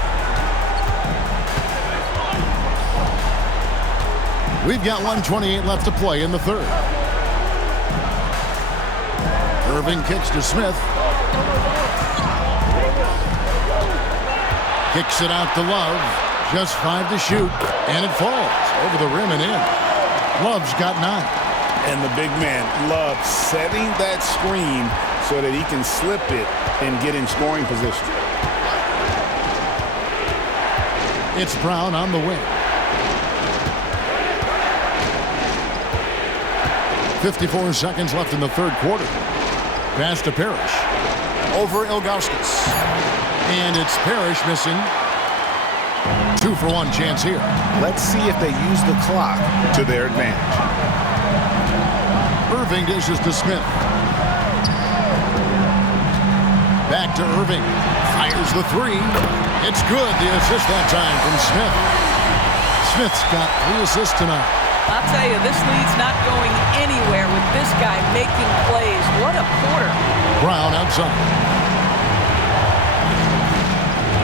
We've got 1:28 left to play in the 3rd. Irving kicks to Smith. Kicks it out to Love. Just 5 to shoot. And it falls over the rim and in. Love's got 9. And the big man, Love, setting that screen so that he can slip it and get in scoring position. It's Brown on the wing. 54 seconds left in the 3rd quarter. Pass to Parrish. Over Ilgauskas. And it's Parrish missing. 2-for-1 chance here. Let's see if they use the clock to their advantage. Irving dishes to Smith. Back to Irving. Fires the 3. It's good. The assist that time from Smith. Smith's got 3 assists tonight. I'll tell you, this lead's not going anywhere with this guy making plays. What a quarter. Brown outside.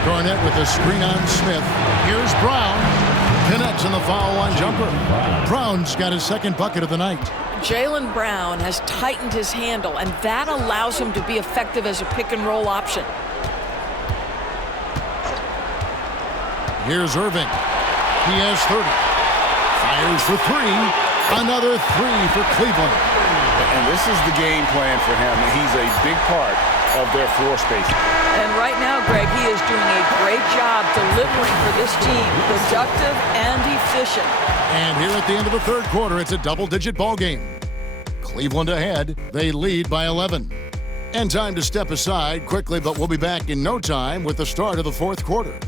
Garnett with a screen on Smith. Here's Brown. Connects on the foul line jumper. Brown's got his 2nd bucket of the night. Jaylen Brown has tightened his handle, and that allows him to be effective as a pick-and-roll option. Here's Irving. He has 30. Fires for three. Another three for Cleveland. And this is the game plan for him. He's a big part of their floor space. And right now, Greg, he is doing a great job delivering for this team. Productive and efficient. And here at the end of the third quarter, it's a double-digit ball game. Cleveland ahead. They lead by 11. And time to step aside quickly, but we'll be back in no time with the start of the fourth quarter.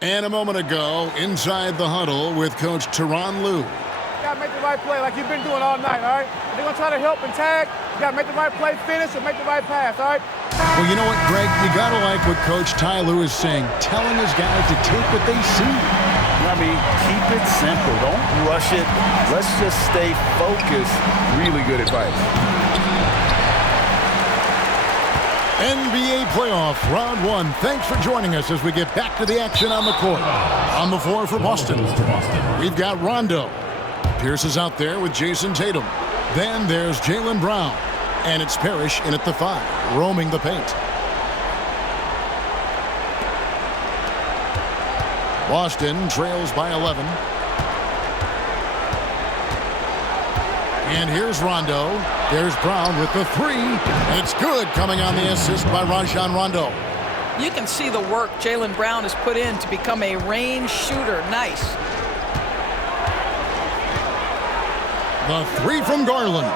And a moment ago, inside the huddle with Coach Tyronn Lue. You got to make the right play like you've been doing all night, all right? If they're going to try to help and tag, you got to make the right play, finish, and make the right pass, all right? Well, you know what, Greg? You got to like what Coach Ty Lue is saying, telling his guys to take what they see. I mean, keep it simple. Don't rush it. Let's just stay focused. Really good advice. NBA playoff round one. Thanks for joining us as we get back to the action on the court. On the floor for Boston, we've got Rondo. Pierce is out there with Jason Tatum. Then there's Jaylen Brown. And it's Parrish in at the 5, roaming the paint. Boston trails by 11. And here's Rondo. There's Brown with the 3. It's good, coming on the assist by Rajon Rondo. You can see the work Jaylen Brown has put in to become a range shooter. Nice. The 3 from Garland.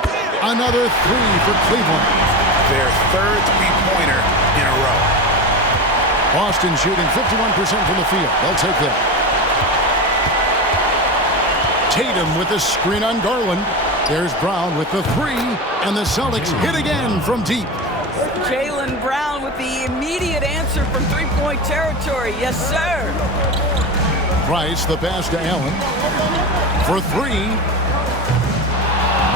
Another 3 for Cleveland. Their third three-pointer in a row. Boston shooting 51% from the field. They'll take that. Tatum with the screen on Garland. There's Brown with the 3, and the Celtics hit again from deep. Jaylen Brown with the immediate answer from three-point territory. Yes, sir. Price, the pass to Allen. For 3.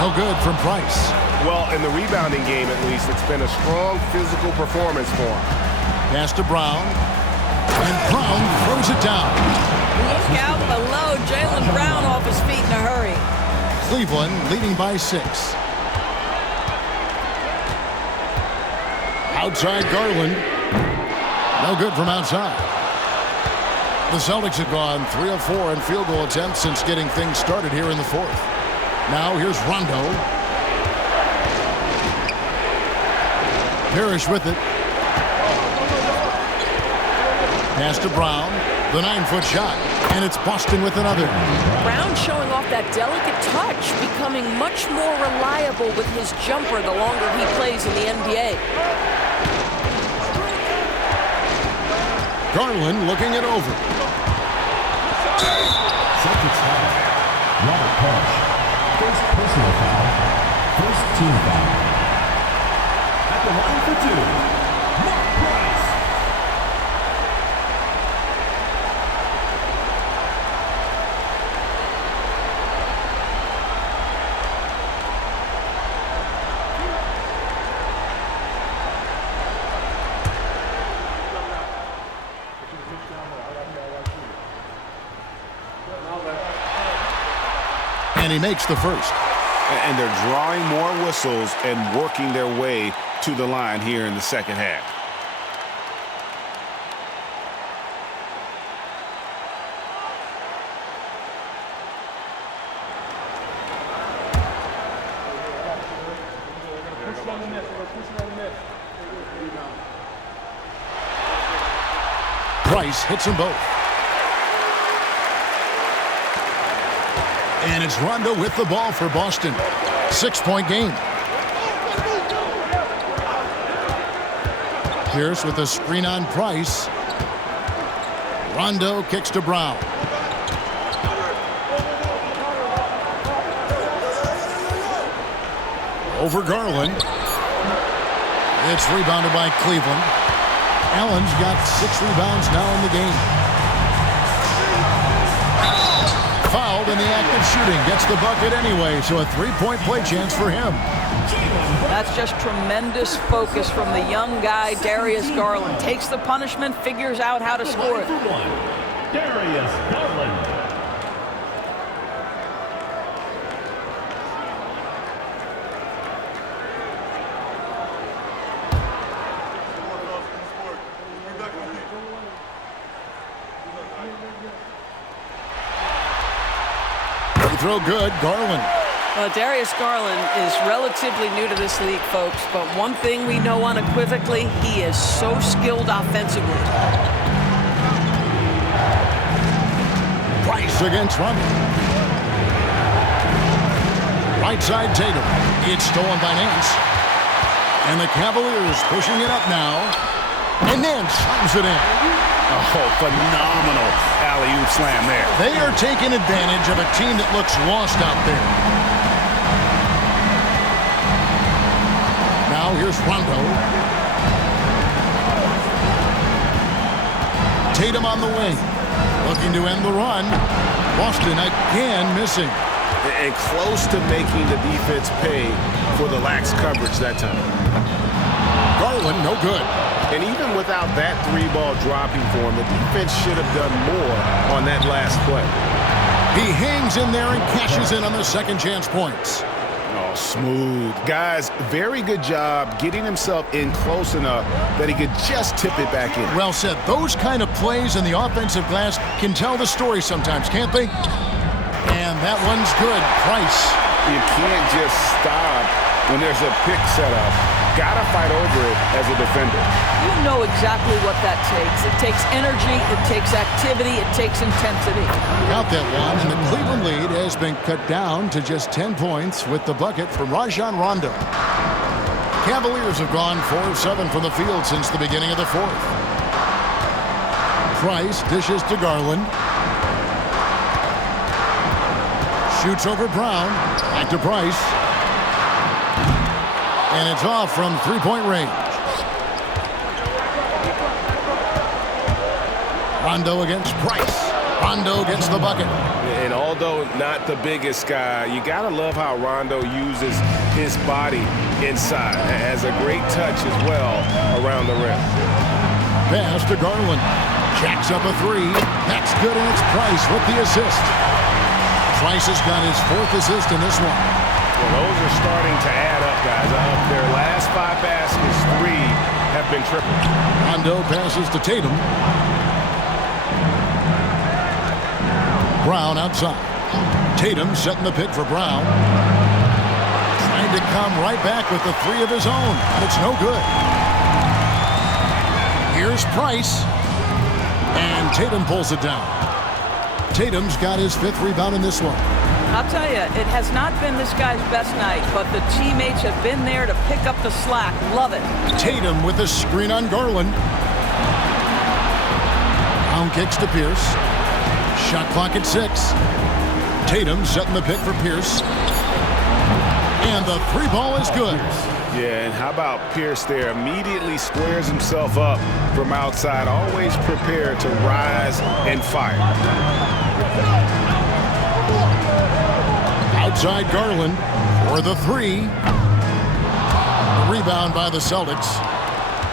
No good from Price. Well, in the rebounding game, at least, it's been a strong physical performance for him. Pass to Brown. And Brown throws it down. Look out below. Jaylen Brown off his feet in a hurry. Cleveland leading by 6. Outside Garland. No good from outside. The Celtics have gone 3 of 4 in field goal attempts since getting things started here in the fourth. Now here's Rondo. Parrish with it. Pass to Brown. The 9-foot shot. And it's Boston with another. Brown showing off that delicate touch, becoming much more reliable with his jumper the longer he plays in the NBA. Garland looking it over. Celtics foul. Robert Parrish. First personal foul. First team foul. At the line for 2, Mark Price. And he makes the first. And they're drawing more whistles and working their way to the line here in the second half. Price hits them both. And it's Rondo with the ball for Boston. 6-point game. Pierce with a screen on Price. Rondo kicks to Brown. Over Garland. It's rebounded by Cleveland. Allen's got 6 rebounds now in the game. Fouled in the act of shooting. Gets the bucket anyway, so a 3-point play chance for him. That's just tremendous focus from the young guy, Darius Garland. Takes the punishment, figures out how to score it. Darius Garland. Free throw good, Garland. Well, Darius Garland is relatively new to this league, folks, but one thing we know unequivocally, he is so skilled offensively. Price against Rondo. Right side Tatum. It's stolen by Nance. And the Cavaliers pushing it up now. And Nance slams it in. Oh, phenomenal alley-oop slam there. They are taking advantage of a team that looks lost out there. Now here's Rondo. Tatum on the wing. Looking to end the run. Boston again missing. And close to making the defense pay for the lax coverage that time. Garland, no good. And even without that three-ball dropping for him, the defense should have done more on that last play. He hangs in there and cashes in on the second chance points. Oh, smooth. Guys, very good job getting himself in close enough that he could just tip it back in. Well said. Those kind of plays in the offensive glass can tell the story sometimes, can't they? And that one's good. Price. You can't just stop when there's a pick set up. Gotta fight over it as a defender. You know exactly what that takes. It takes energy, it takes activity, it takes intensity. Got that one, and the Cleveland lead has been cut down to just 10 points with the bucket from Rajon Rondo. Cavaliers have gone 4 of 7 from the field since the beginning of the fourth. Price dishes to Garland. Shoots over Brown. Back to Price. And it's off from three-point range. Rondo against Price. Rondo gets the bucket. And although not the biggest guy, you got to love how Rondo uses his body inside. Has a great touch as well around the rim. Pass to Garland. Jacks up a three. That's good, and it's Price with the assist. Price has got his 4th assist in this one. Well, those are starting to add up, guys. Their last 5 baskets, 3 have been tripled. Rondo passes to Tatum. Brown outside. Tatum setting the pick for Brown. Trying to come right back with the 3 of his own, but it's no good. Here's Price. And Tatum pulls it down. Tatum's got his 5th rebound in this one. I'll tell you, it has not been this guy's best night, but the teammates have been there to pick up the slack. Love it. Tatum with a screen on Garland. Brown kicks to Pierce. Shot clock at 6. Tatum setting the pick for Pierce. And the 3 ball is good. Yeah, and how about Pierce there? Immediately squares himself up from outside, always prepared to rise and fire. Outside Garland for the 3. The rebound by the Celtics.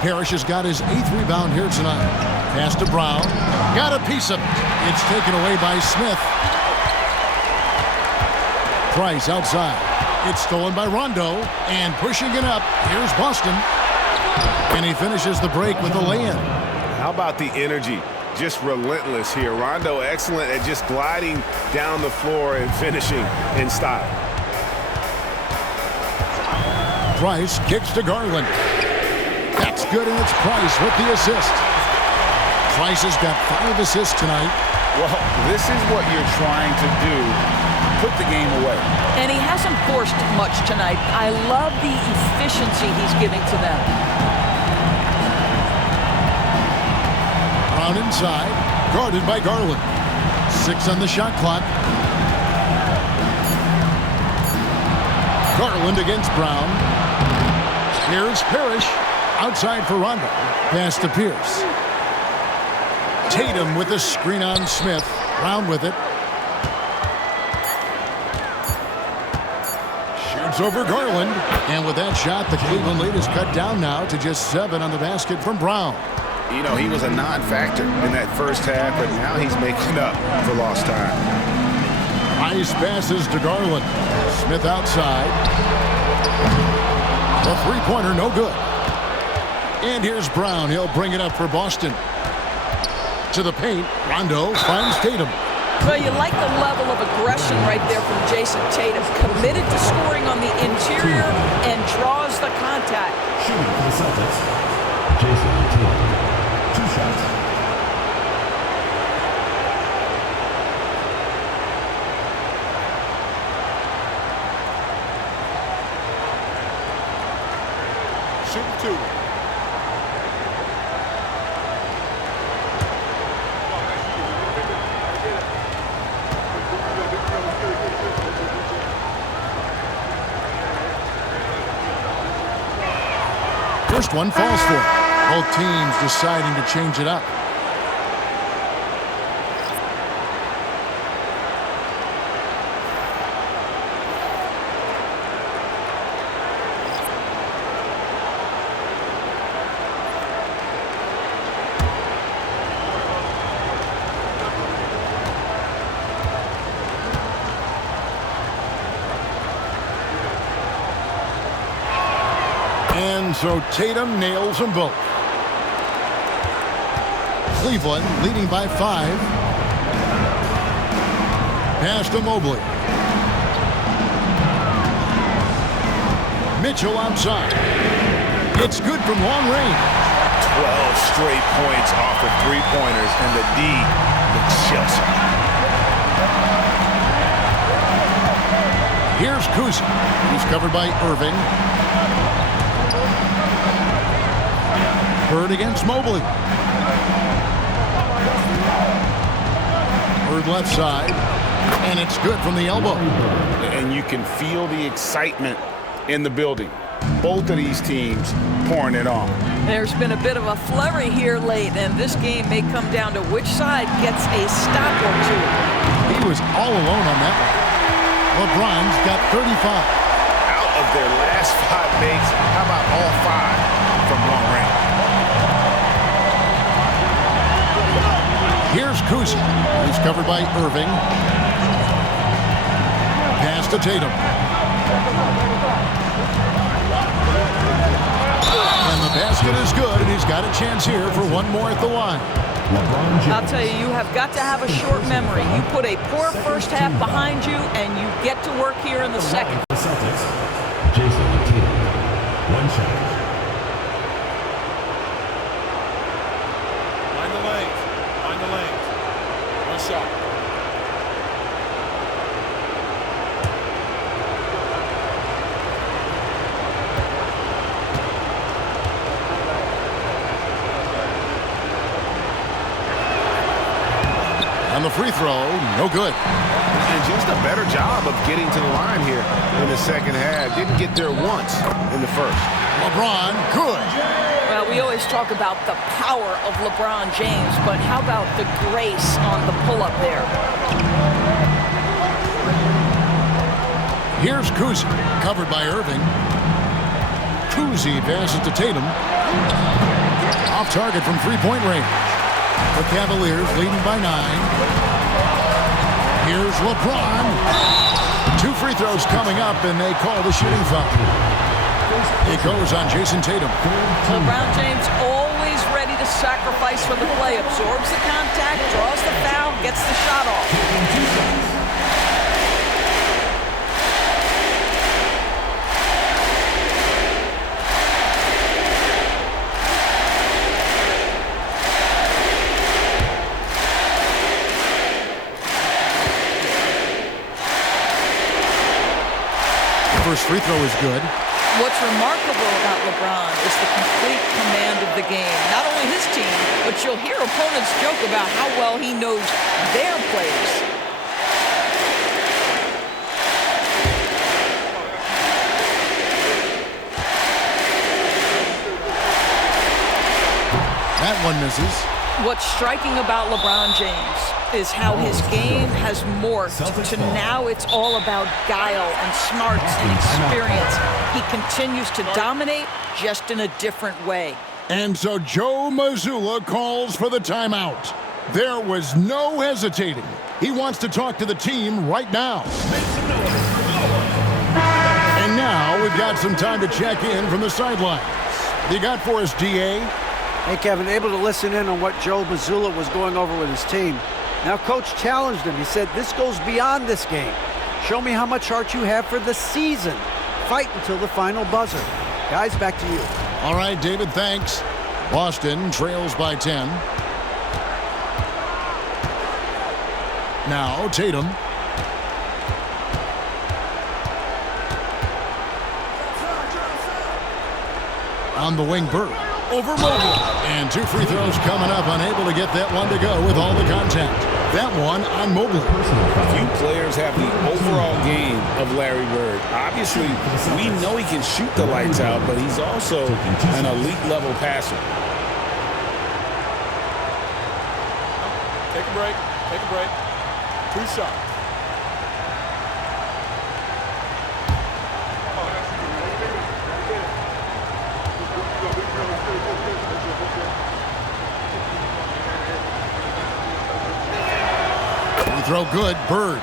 Parrish has got his 8th rebound here tonight. Pass to Brown. Got a piece of it. It's taken away by Smith. Price outside. It's stolen by Rondo, and pushing it up, here's Boston. And he finishes the break with a lay-in. How about the energy? Just relentless here. Rondo excellent at just gliding down the floor and finishing in style. Price kicks to Garland. That's good, and it's Price with the assist. Price has got 5 assists tonight. Well, this is what you're trying to do. Put the game away. And he hasn't forced much tonight. I love the efficiency he's giving to them. Brown inside, guarded by Garland. 6 on the shot clock. Garland against Brown. Here's Parrish. Outside for Rondo. Pass to Pierce. Tatum with a screen on Smith. Brown with it. Shoots over Garland. And with that shot, the Cleveland lead is cut down now to just 7 on the basket from Brown. You know, he was a non-factor in that first half, but now he's making up for lost time. Nice passes to Garland. Smith outside. The three-pointer, no good. And here's Brown. He'll bring it up for Boston. To the paint, Rondo finds Tatum. Well, you like the level of aggression right there from Jason Tatum. Committed to scoring on the interior and draws the contact. Shooting for the Celtics, Jason Tatum. 2 shots. Shooting 2. First one falls for it. Both teams deciding to change it up. And so Tatum nails them both. Cleveland leading by 5. Pass to Mobley. Mitchell outside. It's good from long range. 12 straight points off of three-pointers, and the D looks just. Here's Kuzi. He's covered by Irving. Bird against Mobley. Bird left side. And it's good from the elbow. And you can feel the excitement in the building. Both of these teams pouring it on. There's been a bit of a flurry here late, and this game may come down to which side gets a stop or two. He was all alone on that one. LeBron's got 35. Out of their last 5 makes, how about all 5 from long range? Here's Kuzi. He's covered by Irving. Pass to Tatum. And the basket is good, and he's got a chance here for one more at the line. I'll tell you, you have got to have a short memory. You put a poor first half behind you, and you get to work here in the second. The Celtics, Jason Tatum. 1 shot. Find the lanes. Find the lanes. 1 shot. On the free throw, no good. And just a better job of getting to the line here in the second half. Didn't get there once in the first. LeBron, good. Well, we always talk about the power of LeBron James, but how about the grace on the pull-up there? Here's Kuzi, covered by Irving. Kuzi passes to Tatum. Off target from three-point range. The Cavaliers leading by 9. Here's LeBron. 2 free throws coming up, and they call the shooting foul. It goes on Jason Tatum. LeBron James always ready to sacrifice for the play. Absorbs the contact, draws the foul, gets the shot off. First free throw is good. What's remarkable about LeBron is the complete command of the game. Not only his team, but you'll hear opponents joke about how well he knows their players. That one misses. What's striking about LeBron James is how his game has morphed to now it's all about guile and smarts and experience. He continues to dominate, just in a different way. And so Joe Mazzulla calls for the timeout. There was no hesitating. He wants to talk to the team right now. And now we've got some time to check in from the sidelines. You got for us, DA? Hey, Kevin, able to listen in on what Joe Mazzulla was going over with his team. Now, Coach challenged him. He said, this goes beyond this game. Show me how much heart you have for the season. Fight until the final buzzer. Guys, back to you. All right, David, thanks. Boston trails by 10. Now, Tatum. On the wing, Bird. Over Mobley. And 2 free throws coming up. Unable to get that one to go with all the contact. That one on Mobley. Few players have the overall game of Larry Bird. Obviously, we know he can shoot the lights out, but he's also an elite level passer. Take a break. Take a break. 2 shots. Throw good, Bird.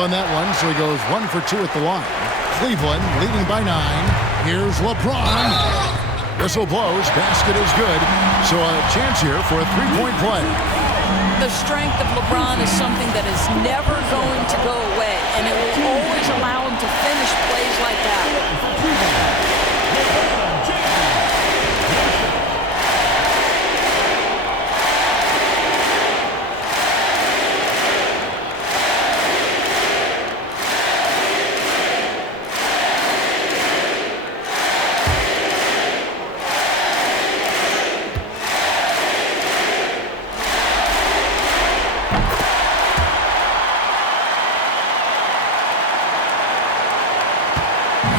On that one, so he goes 1 for 2 at the line. Cleveland leading by 9. Here's LeBron. Whistle blows. Basket is good. So a chance here for a 3-point play. The strength of LeBron is something that is never going to go away, and it will always allow him to finish plays like that.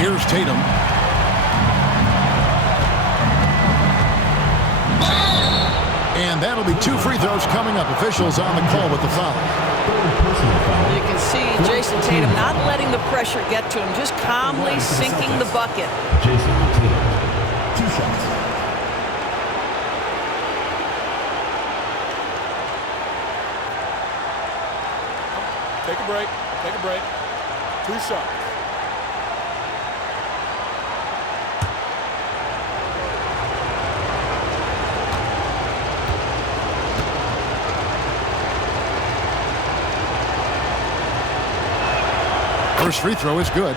Here's Tatum. And that'll be 2 free throws coming up. Officials on the call with the foul. You can see Jason Tatum not letting the pressure get to him, just calmly sinking the bucket. Jason Tatum, 2 shots. Take a break. Take a break. 2 shots. First free throw is good.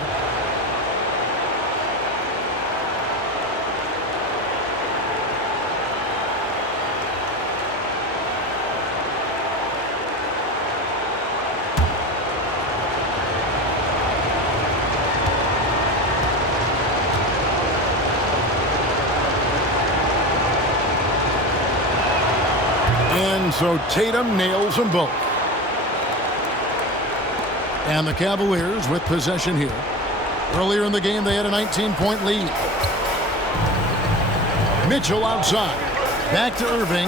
And so Tatum nails them both. And the Cavaliers with possession here. Earlier in the game, they had a 19-point lead. Mitchell outside. Back to Irving.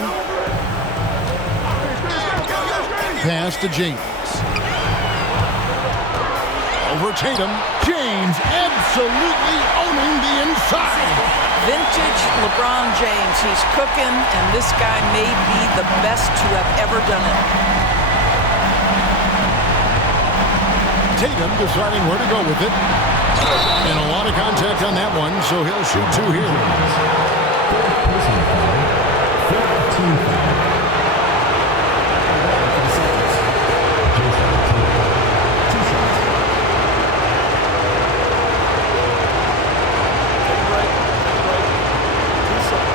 Pass to James. Over Tatum. James absolutely owning the inside. Vintage LeBron James. He's cooking, and this guy may be the best to have ever done it. Tatum deciding where to go with it. And a lot of contact on that one, so he'll shoot 2 here. Personal foul. 13 foul. For the Celtics, Jason Tatum, 2 shots. Take a break. Take a break. 2 shots.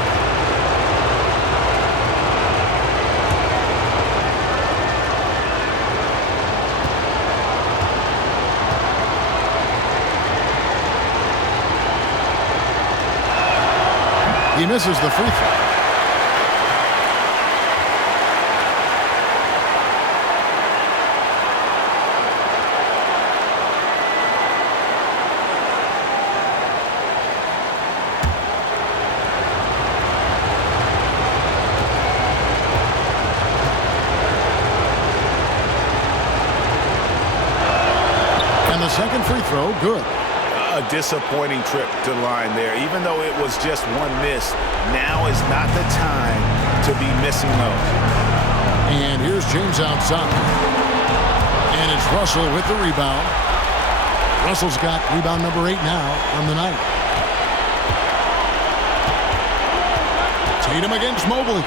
He misses the free throw. And the second free throw, good. A disappointing trip to the line there. Even though it was just one miss, now is not the time to be missing those. And here's James outside. And it's Russell with the rebound. Russell's got rebound number 8 now on the night. Tatum against Mobley.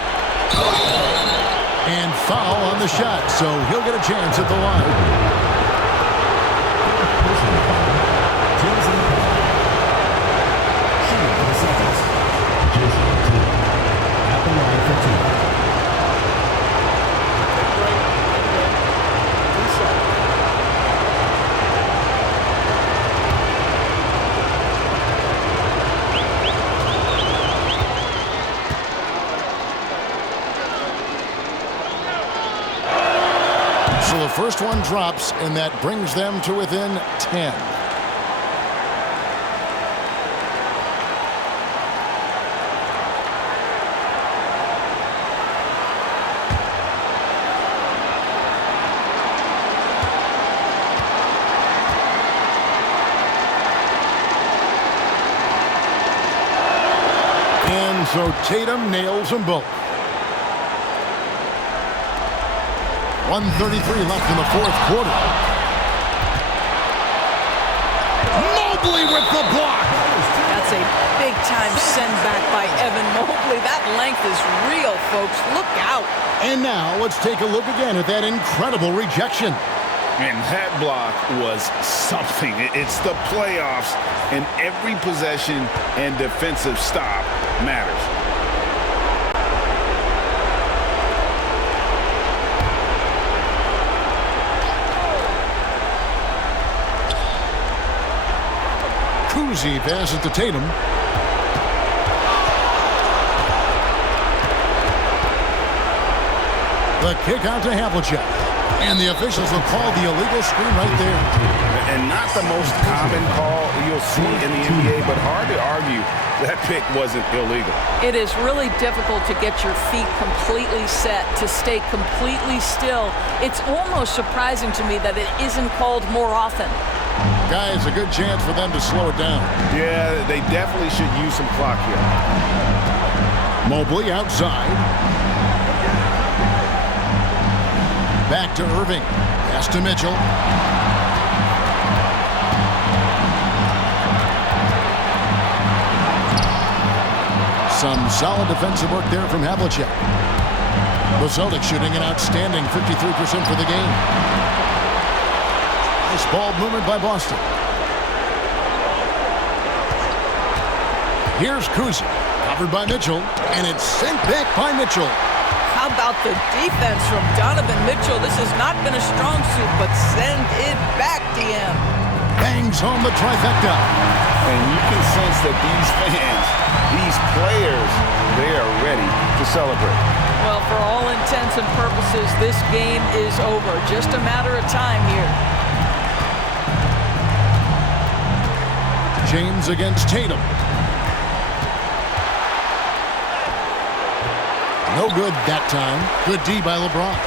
And foul on the shot, so he'll get a chance at the line. So the first one drops, and that brings them to within 10. And so Tatum nails them both. 1:33 left in the fourth quarter. Mobley with the block. That's a big-time send back by Evan Mobley. That length is real, folks. Look out. And now let's take a look again at that incredible rejection. And that block was something. It's the playoffs, and every possession and defensive stop matters. Kuzi passes to Tatum. The kick out to Havlicek. And the officials will call the illegal screen right there. And not the most common call you'll see in the NBA, but hard to argue that pick wasn't illegal. It is really difficult to get your feet completely set, to stay completely still. It's almost surprising to me that it isn't called more often. Guys, a good chance for them to slow it down. Yeah, they definitely should use some clock here. Mobley outside. Back to Irving. Pass to Mitchell. Some solid defensive work there from Havlicek. The Celtics shooting an outstanding 53% for the game. Nice ball movement by Boston. Here's Kuzi, covered by Mitchell, and it's sent back by Mitchell. How about the defense from Donovan Mitchell? This has not been a strong suit, but send it back, DM. Bangs home the trifecta. And you can sense that these fans, these players, they are ready to celebrate. Well, for all intents and purposes, this game is over. Just a matter of time here. James against Tatum. No good that time. Good D by LeBron.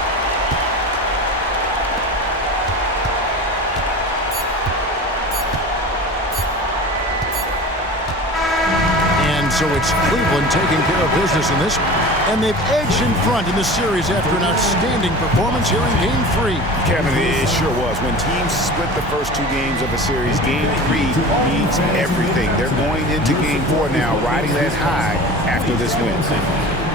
And so it's Cleveland taking care of business in this one. And they've edged in front in the series after an outstanding performance here in Game 3. Kevin, it sure was. When teams split the first 2 games of a series, Game 3 means everything. They're going into Game 4 now, riding that high after this win.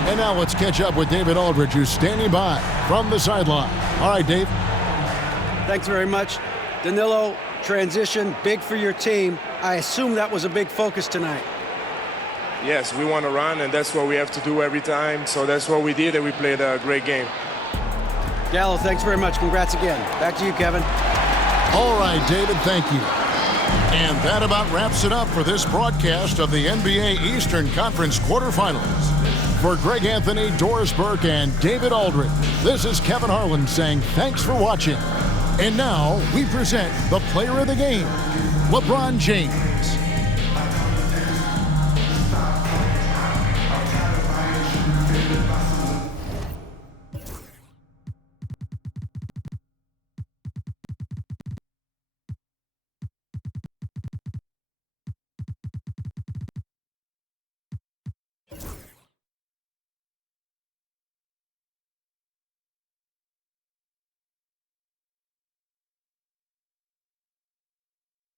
And now let's catch up with David Aldridge, who's standing by from the sideline. All right, Dave. Thanks very much. Danilo, transition, big for your team. I assume that was a big focus tonight. Yes, we want to run, and that's what we have to do every time. So that's what we did, and we played a great game. Gallo, thanks very much. Congrats again. Back to you, Kevin. All right, David, thank you. And that about wraps it up for this broadcast of the NBA Eastern Conference quarterfinals. For Greg Anthony, Doris Burke, and David Aldridge, this is Kevin Harlan saying thanks for watching. And now we present the player of the game, LeBron James.